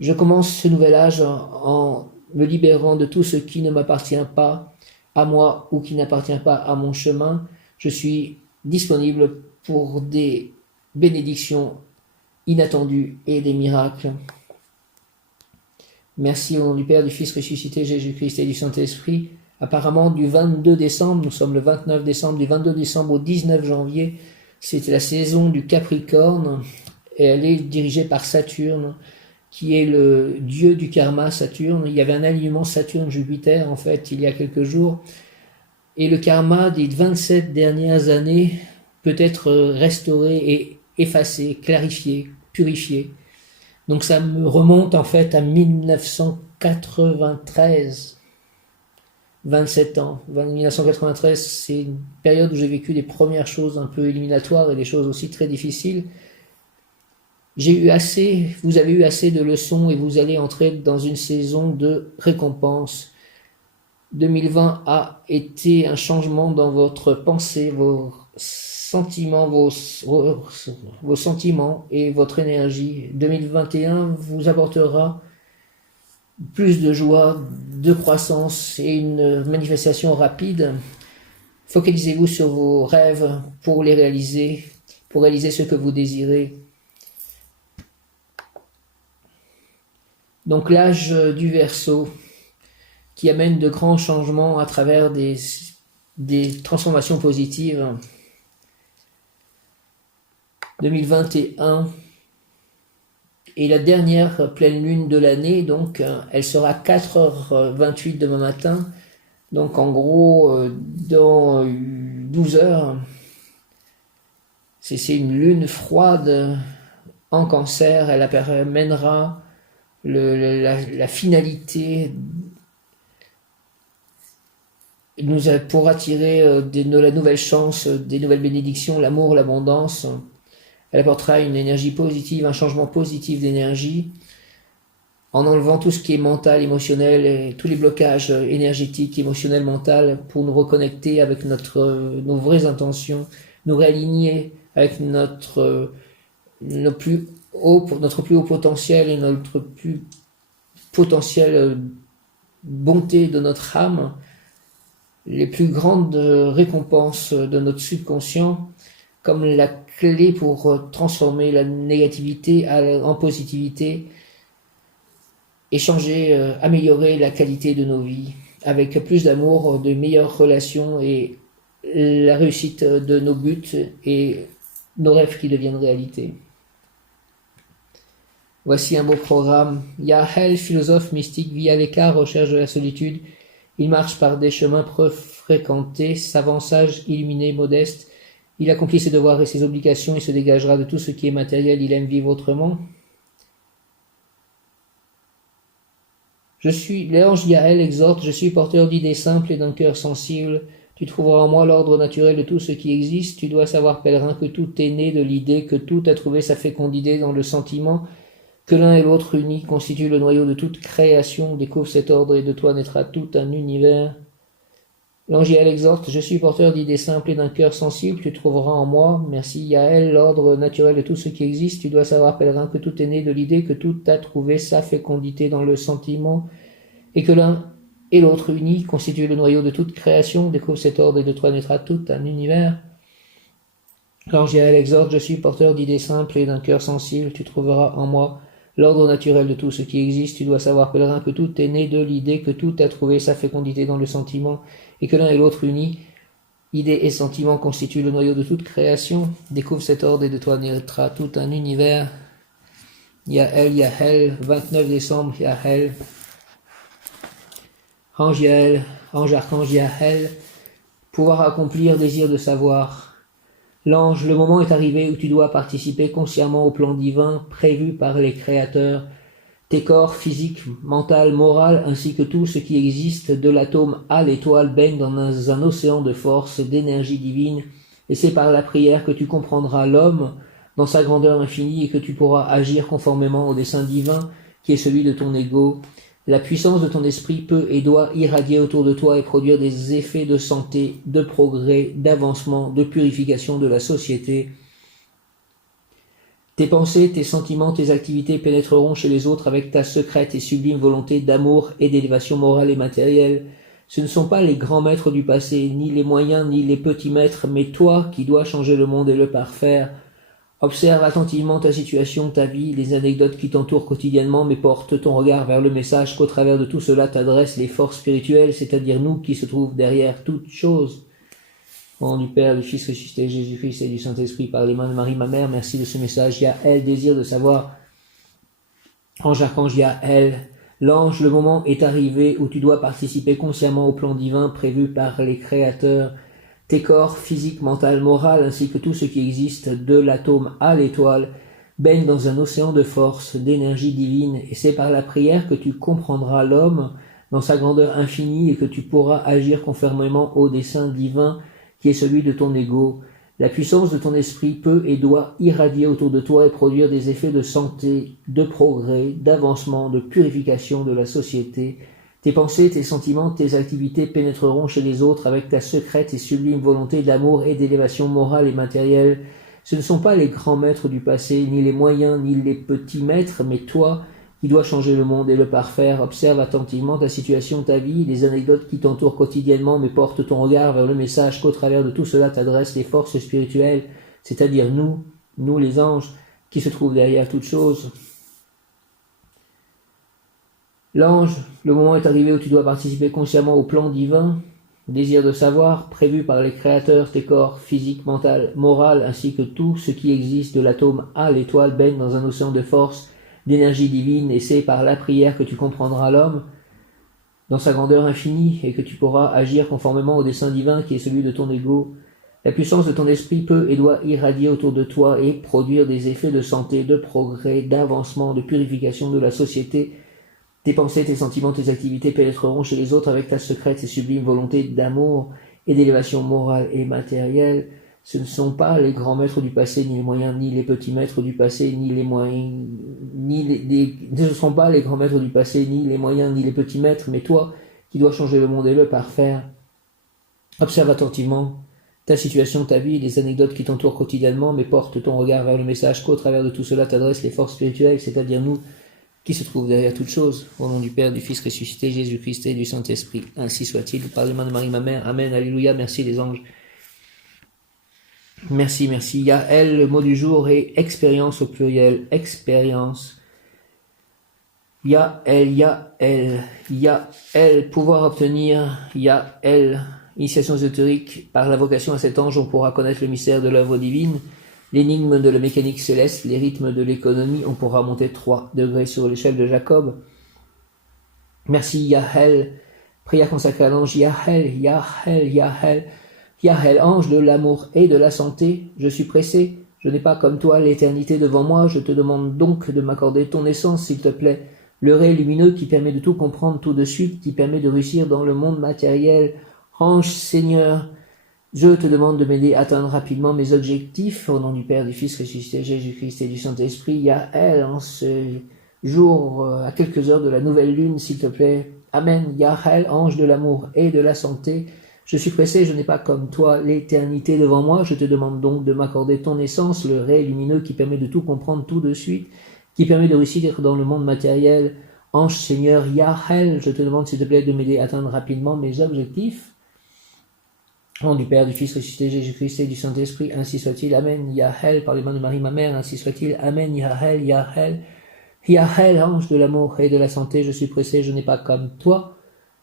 Je commence ce nouvel âge en me libérant de tout ce qui ne m'appartient pas à moi ou qui n'appartient pas à mon chemin. Je suis disponible pour des bénédictions inattendues et des miracles. Merci au nom du Père, du Fils ressuscité, Jésus-Christ et du Saint-Esprit. Apparemment, du 22 décembre, nous sommes le 29 décembre, du 22 décembre au 19 janvier, c'était la saison du Capricorne, et elle est dirigée par Saturne, qui est le dieu du karma, Saturne. Il y avait un alignement Saturne-Jupiter, en fait, il y a quelques jours, et le karma des 27 dernières années peut être restauré et effacé, clarifié, purifié. Donc ça me remonte en fait à 1993, 27 ans. 1993, c'est une période où j'ai vécu des premières choses un peu éliminatoires et des choses aussi très difficiles. Vous avez eu assez de leçons et vous allez entrer dans une saison de récompense. 2020 a été un changement dans votre pensée, vos sentiments, vos sentiments et votre énergie. 2021 vous apportera plus de joie, de croissance et une manifestation rapide. Focalisez-vous sur vos rêves pour les réaliser, pour réaliser ce que vous désirez. Donc l'âge du Verseau, qui amène de grands changements à travers des transformations positives. 2021 est la dernière pleine lune de l'année, donc elle sera 4h28 demain matin, donc en gros dans 12 heures. C'est une lune froide en Cancer, elle amènera la finalité pour attirer de la nouvelle chance, des nouvelles bénédictions, l'amour, l'abondance. Elle apportera une énergie positive, un changement positif d'énergie, en enlevant tout ce qui est mental, émotionnel, et tous les blocages énergétiques, émotionnels, mentaux, pour nous reconnecter avec nos vraies intentions, nous réaligner avec notre plus haut potentiel et notre plus potentielle bonté de notre âme, les plus grandes récompenses de notre subconscient, comme la clé pour transformer la négativité en positivité et améliorer la qualité de nos vies, avec plus d'amour, de meilleures relations et la réussite de nos buts et nos rêves qui deviennent réalité. Voici un beau programme. Yael, philosophe mystique, vit à l'écart, recherche de la solitude. Il marche par des chemins peu fréquentés, savant, sage, illuminé, modeste. Il accomplit ses devoirs et ses obligations, il se dégagera de tout ce qui est matériel, il aime vivre autrement. L'ange Yael exhorte, je suis porteur d'idées simples et d'un cœur sensible. Tu trouveras en moi l'ordre naturel de tout ce qui existe. Tu dois savoir, pèlerin, que tout est né de l'idée, que tout a trouvé sa fécondité dans le sentiment, que l'un et l'autre unis constituent le noyau de toute création. Découvre cet ordre et de toi naîtra tout un univers. L'ange Yael exhorte, je suis porteur d'idées simples et d'un cœur sensible, tu trouveras en moi, merci Yael, l'ordre naturel de tout ce qui existe. Tu dois savoir, pèlerin, que tout est né de l'idée, que tout a trouvé sa fécondité dans le sentiment, et que l'un et l'autre unis constituent le noyau de toute création. Découvre cet ordre et de toi naîtra tout un univers. L'ange Yael exhorte, je suis porteur d'idées simples et d'un cœur sensible, tu trouveras en moi l'ordre naturel de tout ce qui existe. Tu dois savoir, pèlerin, que tout est né de l'idée, que tout a trouvé sa fécondité dans le sentiment, et que l'un et l'autre unis, idée et sentiment, constituent le noyau de toute création. Découvre cet ordre et de toi naîtra tout un univers. Yael, 29 décembre, Yael. Ange Yael, ange archange Yael, pouvoir accomplir, désir de savoir. L'ange, le moment est arrivé où tu dois participer consciemment au plan divin prévu par les créateurs. Tes corps physiques, mental, moral, ainsi que tout ce qui existe, de l'atome à l'étoile, baignent dans un océan de force, d'énergie divine, et c'est par la prière que tu comprendras l'homme dans sa grandeur infinie et que tu pourras agir conformément au dessein divin qui est celui de ton ego. La puissance de ton esprit peut et doit irradier autour de toi et produire des effets de santé, de progrès, d'avancement, de purification de la société. Tes pensées, tes sentiments, tes activités pénétreront chez les autres avec ta secrète et sublime volonté d'amour et d'élévation morale et matérielle. Ce ne sont pas les grands maîtres du passé, ni les moyens, ni les petits maîtres, mais toi qui dois changer le monde et le parfaire. Observe attentivement ta situation, ta vie, les anecdotes qui t'entourent quotidiennement, mais porte ton regard vers le message qu'au travers de tout cela t'adressent les forces spirituelles, c'est-à-dire nous qui se trouvent derrière toutes choses. Au nom du Père, du Fils ressuscité, Jésus-Christ et du Saint-Esprit, par les mains de Marie, ma mère, merci de ce message. Yael, désir de savoir. Ange archange Yael, l'ange, le moment est arrivé où tu dois participer consciemment au plan divin prévu par les créateurs. Tes corps, physique, mental, moral, ainsi que tout ce qui existe, de l'atome à l'étoile, baignent dans un océan de force, d'énergie divine, et c'est par la prière que tu comprendras l'homme dans sa grandeur infinie et que tu pourras agir conformément au dessein divin qui est celui de ton ego. La puissance de ton esprit peut et doit irradier autour de toi et produire des effets de santé, de progrès, d'avancement, de purification de la société. Tes pensées, tes sentiments, tes activités pénétreront chez les autres avec ta secrète et sublime volonté d'amour et d'élévation morale et matérielle. Ce ne sont pas les grands maîtres du passé, ni les moyens, ni les petits maîtres, mais toi qui dois changer le monde et le parfaire. Observe attentivement ta situation, ta vie, les anecdotes qui t'entourent quotidiennement, mais porte ton regard vers le message qu'au travers de tout cela t'adressent les forces spirituelles, c'est-à-dire nous les anges, qui se trouvent derrière toutes choses. L'ange, le moment est arrivé où tu dois participer consciemment au plan divin, désir de savoir, prévu par les créateurs, tes corps, physique, mental, moral, ainsi que tout ce qui existe de l'atome à l'étoile baigne dans un océan de force, d'énergie divine, et c'est par la prière que tu comprendras l'homme dans sa grandeur infinie et que tu pourras agir conformément au dessein divin qui est celui de ton ego. La puissance de ton esprit peut et doit irradier autour de toi et produire des effets de santé, de progrès, d'avancement, de purification de la société. Tes pensées, tes sentiments, tes activités pénétreront chez les autres avec ta secrète et sublime volonté d'amour et d'élévation morale et matérielle. Ce ne sont pas les grands maîtres du passé, ni les moyens, ni les petits maîtres du passé, ni les moyens, ce ne sont pas les grands maîtres du passé, ni les moyens, ni les petits maîtres, mais toi qui dois changer le monde et le parfaire. Observe attentivement ta situation, ta vie, les anecdotes qui t'entourent quotidiennement, mais porte ton regard vers le message qu'au travers de tout cela t'adressent les forces spirituelles, c'est-à-dire nous, qui se trouve derrière toutes choses, au nom du Père, du Fils ressuscité, Jésus-Christ et du Saint-Esprit. Ainsi soit-il, par les mains de Marie, ma mère. Amen, alléluia, merci les anges. Merci. Yael, le mot du jour est expérience au pluriel, expérience. Yael, pouvoir obtenir, Yael, initiation ésotérique. Par la vocation à cet ange, on pourra connaître le mystère de l'œuvre divine, l'énigme de la mécanique céleste, les rythmes de l'économie, on pourra monter 3 degrés sur l'échelle de Jacob. Merci Yael, prière consacrée à l'ange Yael, ange de l'amour et de la santé, je suis pressé, je n'ai pas comme toi l'éternité devant moi, je te demande donc de m'accorder ton essence s'il te plaît, le ray lumineux qui permet de tout comprendre tout de suite, qui permet de réussir dans le monde matériel. Ange Seigneur, je te demande de m'aider à atteindre rapidement mes objectifs, au nom du Père, du Fils ressuscité, Jésus-Christ et du Saint-Esprit. Yael, en ce jour, à quelques heures de la nouvelle lune, s'il te plaît. Amen. Yael, ange de l'amour et de la santé. Je suis pressé, je n'ai pas comme toi l'éternité devant moi. Je te demande donc de m'accorder ton essence, le ray lumineux qui permet de tout comprendre tout de suite, qui permet de réussir dans le monde matériel. Ange Seigneur, Yael, je te demande s'il te plaît de m'aider à atteindre rapidement mes objectifs. Au nom du Père, du Fils ressuscité, Jésus-Christ et du Saint-Esprit, ainsi soit-il. Amen. Yael, par les mains de Marie, ma mère, ainsi soit-il. Amen. Yael, ange de l'amour et de la santé, je suis pressé, je n'ai pas comme toi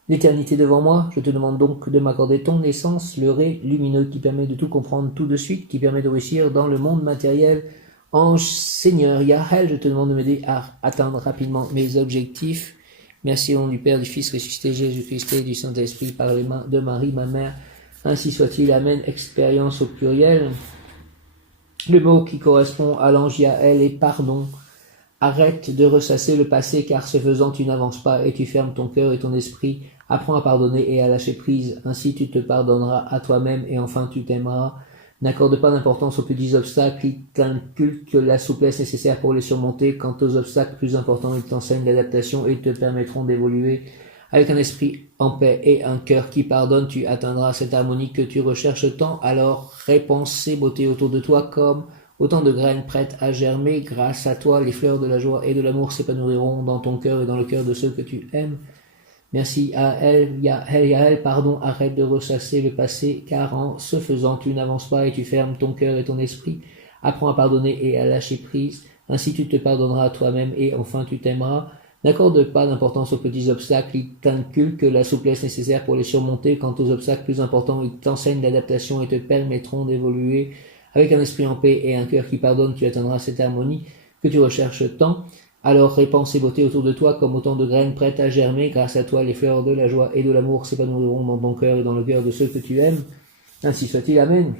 l'éternité devant moi. Je te demande donc de m'accorder ton essence, le ray lumineux qui permet de tout comprendre tout de suite, qui permet de réussir dans le monde matériel. Ange Seigneur, Yael, je te demande de m'aider à atteindre rapidement mes objectifs. Merci au nom du Père, du Fils ressuscité, Jésus-Christ et du Saint-Esprit, par les mains de Marie, ma mère. Ainsi soit-il, amen, expérience au pluriel. Le mot qui correspond à l'ange Yael est pardon. Arrête de ressasser le passé car ce faisant tu n'avances pas et tu fermes ton cœur et ton esprit. Apprends à pardonner et à lâcher prise. Ainsi tu te pardonneras à toi-même et enfin tu t'aimeras. N'accorde pas d'importance aux petits obstacles, il t'inculque la souplesse nécessaire pour les surmonter. Quant aux obstacles plus importants, il t'enseigne l'adaptation et te permettront d'évoluer. Avec un esprit en paix et un cœur qui pardonne, tu atteindras cette harmonie que tu recherches tant. Alors répands ces beautés autour de toi comme autant de graines prêtes à germer. Grâce à toi, les fleurs de la joie et de l'amour s'épanouiront dans ton cœur et dans le cœur de ceux que tu aimes. Merci à elle, Yael, pardon, arrête de ressasser le passé, car en ce faisant, tu n'avances pas et tu fermes ton cœur et ton esprit. Apprends à pardonner et à lâcher prise, ainsi tu te pardonneras à toi-même et enfin tu t'aimeras. N'accorde pas d'importance aux petits obstacles, il t'inculque la souplesse nécessaire pour les surmonter. Quant aux obstacles plus importants, il t'enseigne l'adaptation et te permettront d'évoluer. Avec un esprit en paix et un cœur qui pardonne, tu atteindras cette harmonie que tu recherches tant. Alors répands ces beautés autour de toi comme autant de graines prêtes à germer. Grâce à toi, les fleurs de la joie et de l'amour s'épanouiront dans ton cœur et dans le cœur de ceux que tu aimes. Ainsi soit-il. Amen.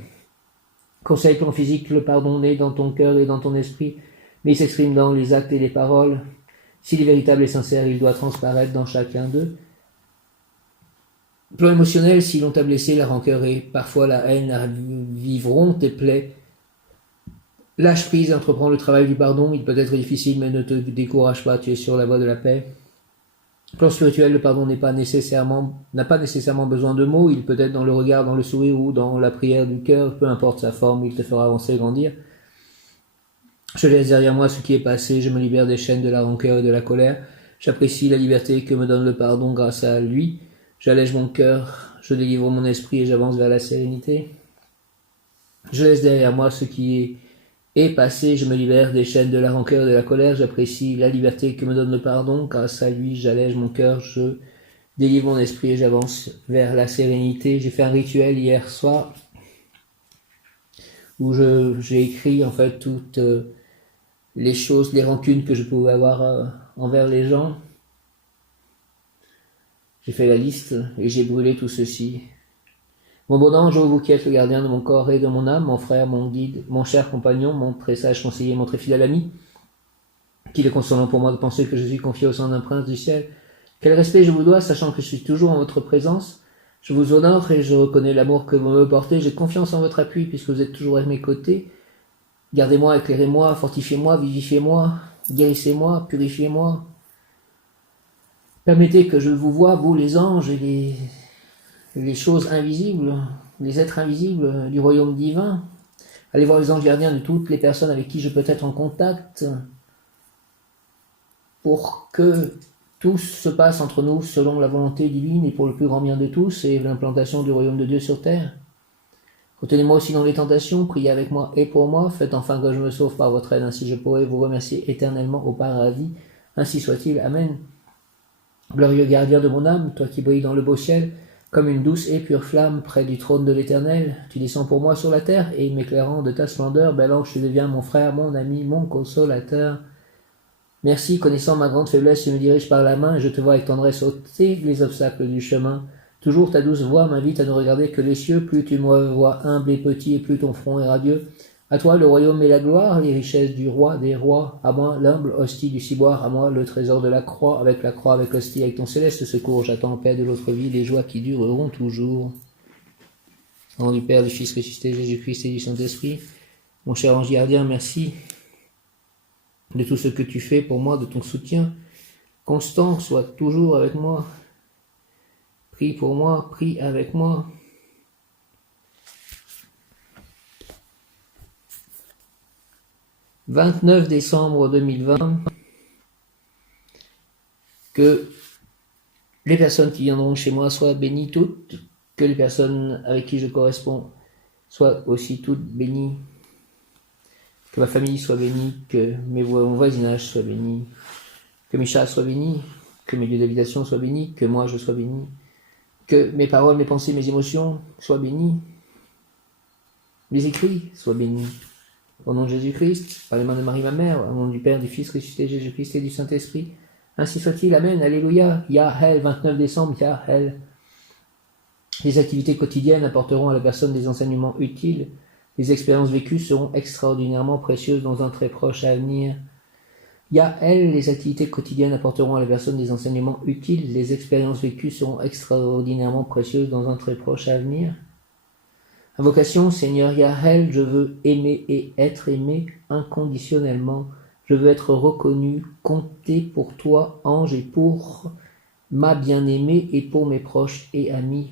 Conseil plan physique, le pardon naît dans ton cœur et dans ton esprit, mais il s'exprime dans les actes et les paroles. S'il est véritable et sincère, il doit transparaître dans chacun d'eux. Plan émotionnel, si l'on t'a blessé, la rancœur et parfois la haine vivront tes plaies. Lâche prise, entreprends le travail du pardon, il peut être difficile, mais ne te décourage pas, tu es sur la voie de la paix. Plan spirituel, le pardon n'a pas nécessairement besoin de mots, il peut être dans le regard, dans le sourire ou dans la prière du cœur, peu importe sa forme, il te fera avancer et grandir. Je laisse derrière moi ce qui est passé, je me libère des chaînes de la rancœur et de la colère, j'apprécie la liberté que me donne le pardon grâce à lui, j'allège mon cœur, je délivre mon esprit et j'avance vers la sérénité. Je laisse derrière moi ce qui est passé, je me libère des chaînes de la rancœur et de la colère, j'apprécie la liberté que me donne le pardon, grâce à lui j'allège mon cœur, je délivre mon esprit et j'avance vers la sérénité. J'ai fait un rituel hier soir où j'ai écrit en fait toutes les choses, les rancunes que je pouvais avoir envers les gens. J'ai fait la liste et j'ai brûlé tout ceci. Mon bon ange, vous qui êtes le gardien de mon corps et de mon âme, mon frère, mon guide, mon cher compagnon, mon très sage conseiller, mon très fidèle ami, qu'il est consolant pour moi de penser que je suis confié au sein d'un prince du ciel. Quel respect je vous dois, sachant que je suis toujours en votre présence. Je vous honore et je reconnais l'amour que vous me portez. J'ai confiance en votre appui puisque vous êtes toujours à mes côtés. Gardez-moi, éclairez-moi, fortifiez-moi, vivifiez-moi, guérissez-moi, purifiez-moi. Permettez que je vous voie, vous les anges et les choses invisibles, les êtres invisibles du royaume divin. Allez voir les anges gardiens de toutes les personnes avec qui je peux être en contact pour que tout se passe entre nous selon la volonté divine et pour le plus grand bien de tous et l'implantation du royaume de Dieu sur terre. Retenez-moi aussi dans les tentations, priez avec moi et pour moi, faites enfin que je me sauve par votre aide, ainsi je pourrai vous remercier éternellement au paradis. Ainsi soit-il. Amen. Glorieux gardien de mon âme, toi qui brilles dans le beau ciel, comme une douce et pure flamme près du trône de l'Éternel, tu descends pour moi sur la terre, et m'éclairant de ta splendeur, bel ange, tu deviens mon frère, mon ami, mon consolateur. Merci, connaissant ma grande faiblesse, tu me diriges par la main, et je te vois avec tendresse ôter les obstacles du chemin. Toujours ta douce voix m'invite à ne regarder que les cieux, plus tu me vois humble et petit, et plus ton front est radieux. À toi le royaume et la gloire, les richesses du roi des rois, à moi l'humble hostie du ciboire, à moi le trésor de la croix, avec l'hostie, avec ton céleste secours, j'attends en paix de l'autre vie, les joies qui dureront toujours. Au nom du Père, du Fils ressuscité, Jésus-Christ et du Saint-Esprit, mon cher ange gardien, merci de tout ce que tu fais pour moi, de ton soutien constant, sois toujours avec moi. Prie pour moi, prie avec moi. « 29 décembre 2020, que les personnes qui viendront chez moi soient bénies toutes, que les personnes avec qui je corresponds soient aussi toutes bénies, que ma famille soit bénie, que mon voisinage soit béni, que mes chats soient bénis, que mes lieux d'habitation soient bénis, que moi je sois béni, que mes paroles, mes pensées, mes émotions soient bénies, mes écrits soient bénis. Au nom de Jésus-Christ, par les mains de Marie ma mère, au nom du Père, du Fils ressuscité, Jésus-Christ et du Saint-Esprit, ainsi soit-il. Amen. Alléluia. Yahel, 29 décembre, Yahel. Les activités quotidiennes apporteront à la personne des enseignements utiles. Les expériences vécues seront extraordinairement précieuses dans un très proche avenir. Yahel, les activités quotidiennes apporteront à la personne des enseignements utiles. Les expériences vécues seront extraordinairement précieuses dans un très proche avenir. Invocation, Seigneur Yahel, je veux aimer et être aimé inconditionnellement. Je veux être reconnu, compté pour toi, ange, et pour ma bien-aimée et pour mes proches et amis.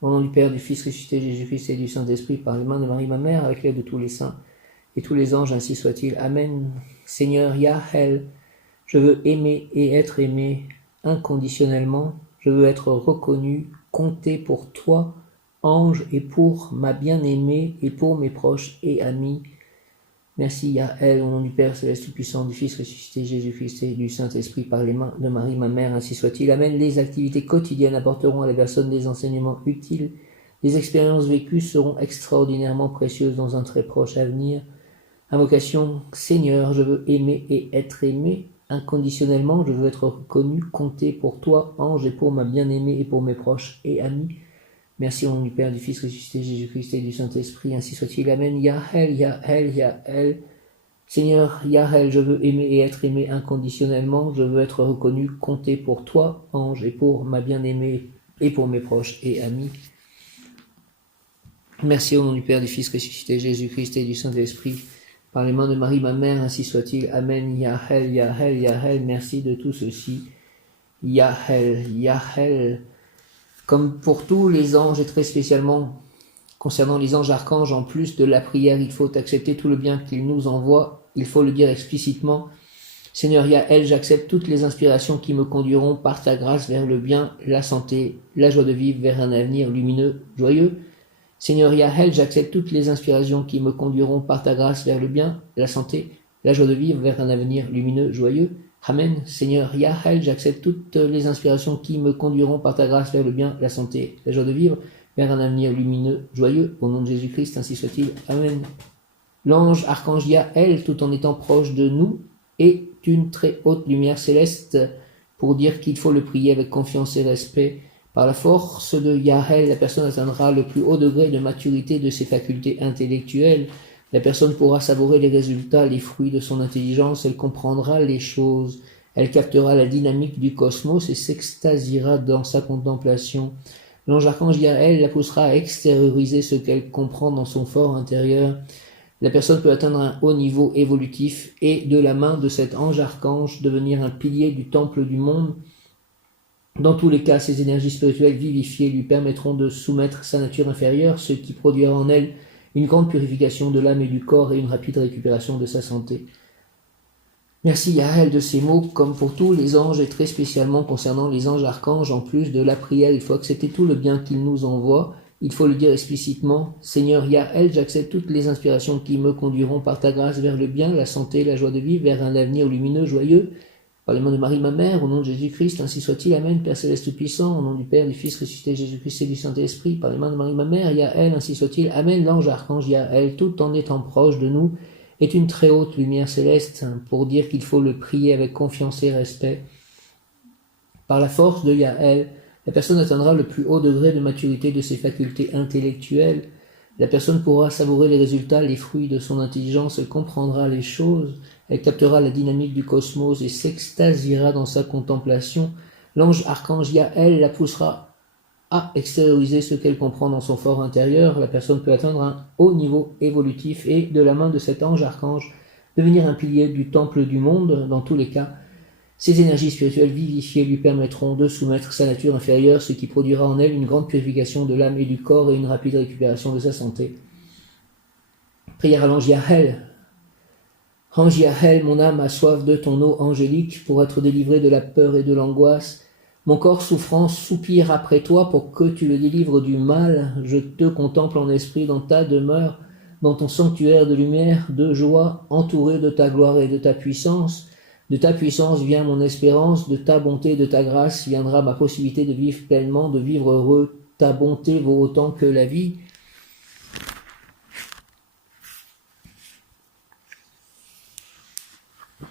Au nom du Père, du Fils ressuscité Jésus-Christ et du Saint-Esprit, par les mains de Marie, ma mère, avec l'aide de tous les saints et tous les anges, ainsi soit-il. Amen. Seigneur Yahel, je veux aimer et être aimé inconditionnellement. Je veux être reconnu, compté pour toi, ange, et pour ma bien-aimée et pour mes proches et amis. Merci Yahel, au nom du Père céleste tout-puissant, du Fils ressuscité Jésus-Christ et du Saint-Esprit, par les mains de Marie, ma mère, ainsi soit-il. Amen. Les activités quotidiennes apporteront à la personne des enseignements utiles. Les expériences vécues seront extraordinairement précieuses dans un très proche avenir. Invocation, Seigneur, je veux aimer et être aimé inconditionnellement. Je veux être reconnu, compté pour toi, ange, et pour ma bien-aimée et pour mes proches et amis. Merci au nom du Père, du Fils ressuscité Jésus-Christ et du Saint-Esprit, ainsi soit-il. Amen. Yahel, Yahel, Yahel. Seigneur, Yahel, je veux aimer et être aimé inconditionnellement. Je veux être reconnu, compté pour toi, ange, et pour ma bien-aimée et pour mes proches et amis. Merci au nom du Père, du Fils ressuscité Jésus-Christ et du Saint-Esprit, par les mains de Marie, ma mère, ainsi soit-il. Amen. Yahel, Yahel, Yahel. Merci de tout ceci. Yahel, Yahel. Comme pour tous les anges, et très spécialement concernant les anges archanges, en plus de la prière, il faut accepter tout le bien qu'ils nous envoient. Il faut le dire explicitement. Seigneur Yahel, j'accepte toutes les inspirations qui me conduiront par ta grâce vers le bien, la santé, la joie de vivre, vers un avenir lumineux, joyeux. Seigneur Yahel, j'accepte toutes les inspirations qui me conduiront par ta grâce vers le bien, la santé, la joie de vivre, vers un avenir lumineux, joyeux. Amen. Seigneur Yahel, j'accepte toutes les inspirations qui me conduiront par ta grâce vers le bien, la santé, la joie de vivre, vers un avenir lumineux, joyeux. Au nom de Jésus-Christ, ainsi soit-il. Amen. L'ange archange Yahel, tout en étant proche de nous, est une très haute lumière céleste pour dire qu'il faut le prier avec confiance et respect. Par la force de Yahel, la personne atteindra le plus haut degré de maturité de ses facultés intellectuelles. La personne pourra savourer les résultats, les fruits de son intelligence, elle comprendra les choses, elle captera la dynamique du cosmos et s'extasiera dans sa contemplation. L'ange archange Yahel la poussera à extérioriser ce qu'elle comprend dans son fort intérieur. La personne peut atteindre un haut niveau évolutif et, de la main de cet ange archange, devenir un pilier du temple du monde. Dans tous les cas, ces énergies spirituelles vivifiées lui permettront de soumettre sa nature inférieure, ce qui produira en elle une grande purification de l'âme et du corps et une rapide récupération de sa santé. Merci Yahel de ces mots, comme pour tous les anges et très spécialement concernant les anges archanges. En plus de la prière, il faut accepter tout le bien qu'ils nous envoient. Il faut le dire explicitement. Seigneur Yahel, j'accepte toutes les inspirations qui me conduiront par ta grâce vers le bien, la santé, la joie de vivre, vers un avenir lumineux, joyeux. Par les mains de Marie, ma mère, au nom de Jésus-Christ, ainsi soit-il. Amen. Père céleste tout-puissant, au nom du Père, du Fils ressuscité Jésus-Christ et du Saint-Esprit, par les mains de Marie, ma mère, Yahel, ainsi soit-il. Amen. L'ange archange Yahel, tout en étant proche de nous, est une très haute lumière céleste pour dire qu'il faut le prier avec confiance et respect. Par la force de Yahel, la personne atteindra le plus haut degré de maturité de ses facultés intellectuelles. La personne pourra savourer les résultats, les fruits de son intelligence, elle comprendra les choses, elle captera la dynamique du cosmos et s'extasiera dans sa contemplation. L'ange archange Yahel la poussera à extérioriser ce qu'elle comprend dans son fort intérieur. La personne peut atteindre un haut niveau évolutif et, de la main de cet ange archange, devenir un pilier du temple du monde. Dans tous les cas, ces énergies spirituelles vivifiées lui permettront de soumettre sa nature inférieure, ce qui produira en elle une grande purification de l'âme et du corps et une rapide récupération de sa santé. Prière à l'ange Yahel. Ange Yahel, mon âme a soif de ton eau angélique pour être délivrée de la peur et de l'angoisse. Mon corps souffrant soupire après toi pour que tu le délivres du mal. Je te contemple en esprit dans ta demeure, dans ton sanctuaire de lumière, de joie, entouré de ta gloire et de ta puissance. De ta puissance vient mon espérance, de ta bonté et de ta grâce viendra ma possibilité de vivre pleinement, de vivre heureux. Ta bonté vaut autant que la vie.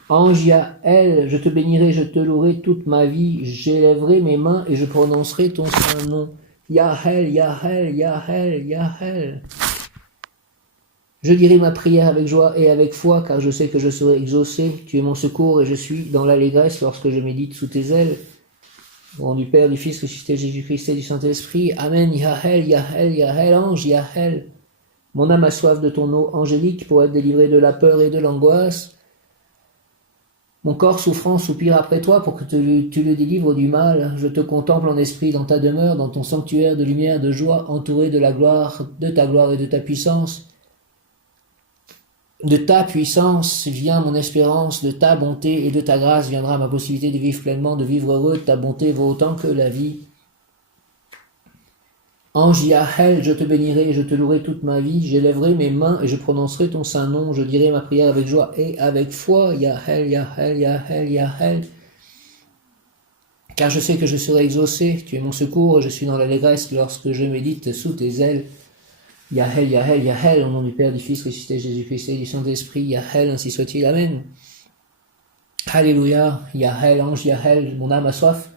Ange Yahel, je te bénirai, je te louerai toute ma vie, j'élèverai mes mains et je prononcerai ton saint nom. Yahel, Yahel, Yahel, Yahel. Je dirai ma prière avec joie et avec foi, car je sais que je serai exaucé. Tu es mon secours et je suis dans l'allégresse lorsque je médite sous tes ailes. Au nom du Père, du Fils, ressuscité Jésus-Christ et du Saint-Esprit. Amen. Yahel, Yahel, Yahel, ange, Yahel. Mon âme a soif de ton eau angélique pour être délivrée de la peur et de l'angoisse. Mon corps souffrant soupire après toi pour que tu le délivres du mal. Je te contemple en esprit dans ta demeure, dans ton sanctuaire de lumière, de joie, entouré de la gloire, de ta gloire et de ta puissance. De ta puissance vient mon espérance, de ta bonté et de ta grâce viendra ma possibilité de vivre pleinement, de vivre heureux. Ta bonté vaut autant que la vie. Ange Yahel, je te bénirai et je te louerai toute ma vie. J'élèverai mes mains et je prononcerai ton saint nom. Je dirai ma prière avec joie et avec foi. Yahel, Yahel, Yahel, Yahel. Car je sais que je serai exaucé. Tu es mon secours et je suis dans l'allégresse lorsque je médite sous tes ailes. Yahel, Yahel, Yahel, au nom du Père, du Fils, ressuscité Jésus-Christ et du Saint-Esprit. Yahel, ainsi soit-il. Amen. Alléluia. Yahel, ange Yahel, mon âme a soif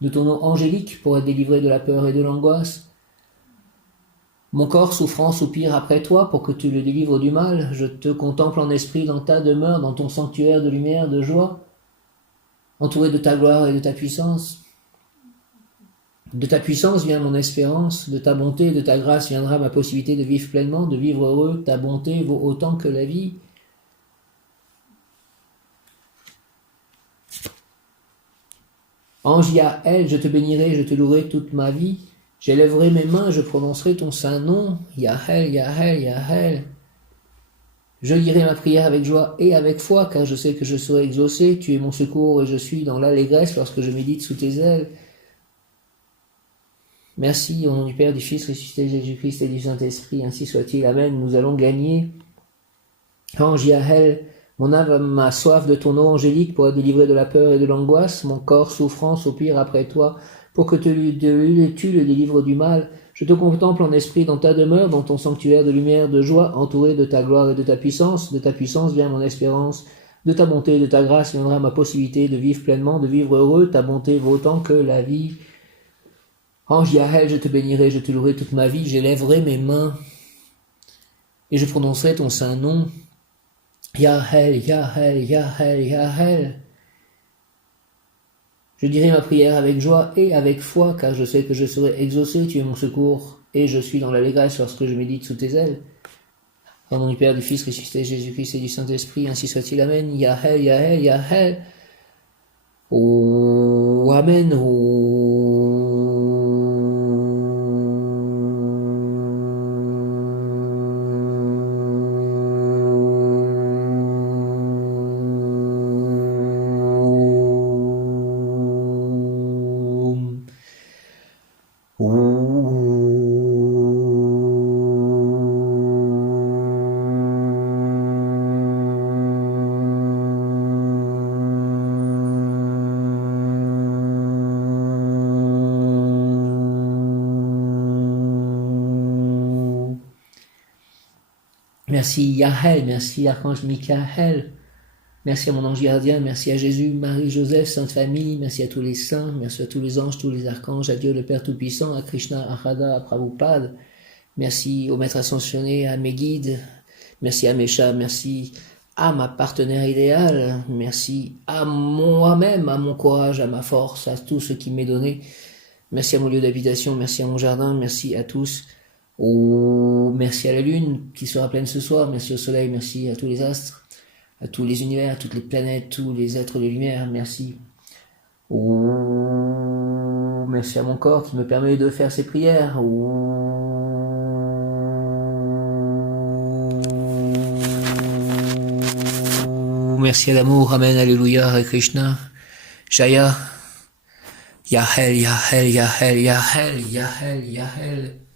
de ton nom angélique pour être délivré de la peur et de l'angoisse. Mon corps souffrant soupire après toi pour que tu le délivres du mal. Je te contemple en esprit dans ta demeure, dans ton sanctuaire de lumière, de joie, entouré de ta gloire et de ta puissance. De ta puissance vient mon espérance, de ta bonté et de ta grâce viendra ma possibilité de vivre pleinement, de vivre heureux. Ta bonté vaut autant que la vie. Ange Yahel, je te bénirai, je te louerai toute ma vie. J'élèverai mes mains, je prononcerai ton saint nom. Yahel, Yahel, Yahel. Je lirai ma prière avec joie et avec foi, car je sais que je serai exaucé. Tu es mon secours et je suis dans l'allégresse lorsque je médite sous tes ailes. Merci, au nom du Père, du Fils, ressuscité Jésus-Christ et du Saint-Esprit, ainsi soit-il. Amen. Nous allons gagner. Ange Yahel, mon âme a soif de ton eau angélique pour être délivré de la peur et de l'angoisse. Mon corps souffrant soupire après toi pour que tu le délivres du mal. Je te contemple en esprit dans ta demeure, dans ton sanctuaire de lumière, de joie, entouré de ta gloire et de ta puissance. De ta puissance vient mon espérance. De ta bonté et de ta grâce viendra ma possibilité de vivre pleinement, de vivre heureux. Ta bonté vaut autant que la vie. Ange Yahel, je te bénirai, je te louerai toute ma vie. J'élèverai mes mains et je prononcerai ton saint nom. Yahel, Yahel, Yahel, Yahel. Je dirai ma prière avec joie et avec foi, car je sais que je serai exaucé. Tu es mon secours et je suis dans l'allégresse lorsque je médite sous tes ailes. Au nom du Père, du Fils, ressuscité Jésus-Christ et du Saint-Esprit, ainsi soit-il. Amen. Yahel, Yahel, Yahel. Oh, Amen. Merci Yahel, merci Archange Michael, merci à mon ange gardien, merci à Jésus, Marie, Joseph, Sainte Famille, merci à tous les saints, merci à tous les anges, tous les archanges, à Dieu le Père Tout-Puissant, à Krishna, à Radha, à Prabhupada, merci au Maître Ascensionné, à mes guides, merci à mes chats, merci à ma partenaire idéale, merci à moi-même, à mon courage, à ma force, à tout ce qui m'est donné, merci à mon lieu d'habitation, merci à mon jardin, merci à tous. Oh, merci à la lune qui sera pleine ce soir, merci au soleil, merci à tous les astres, à tous les univers, à toutes les planètes, tous les êtres de lumière, merci. Oh, merci à mon corps qui me permet de faire ces prières. Oh, merci à l'amour, Amen, Alléluia, Hare Krishna, Jaya, Yahel, Yahel, Yahel, Yahel, Yahel, Yahel.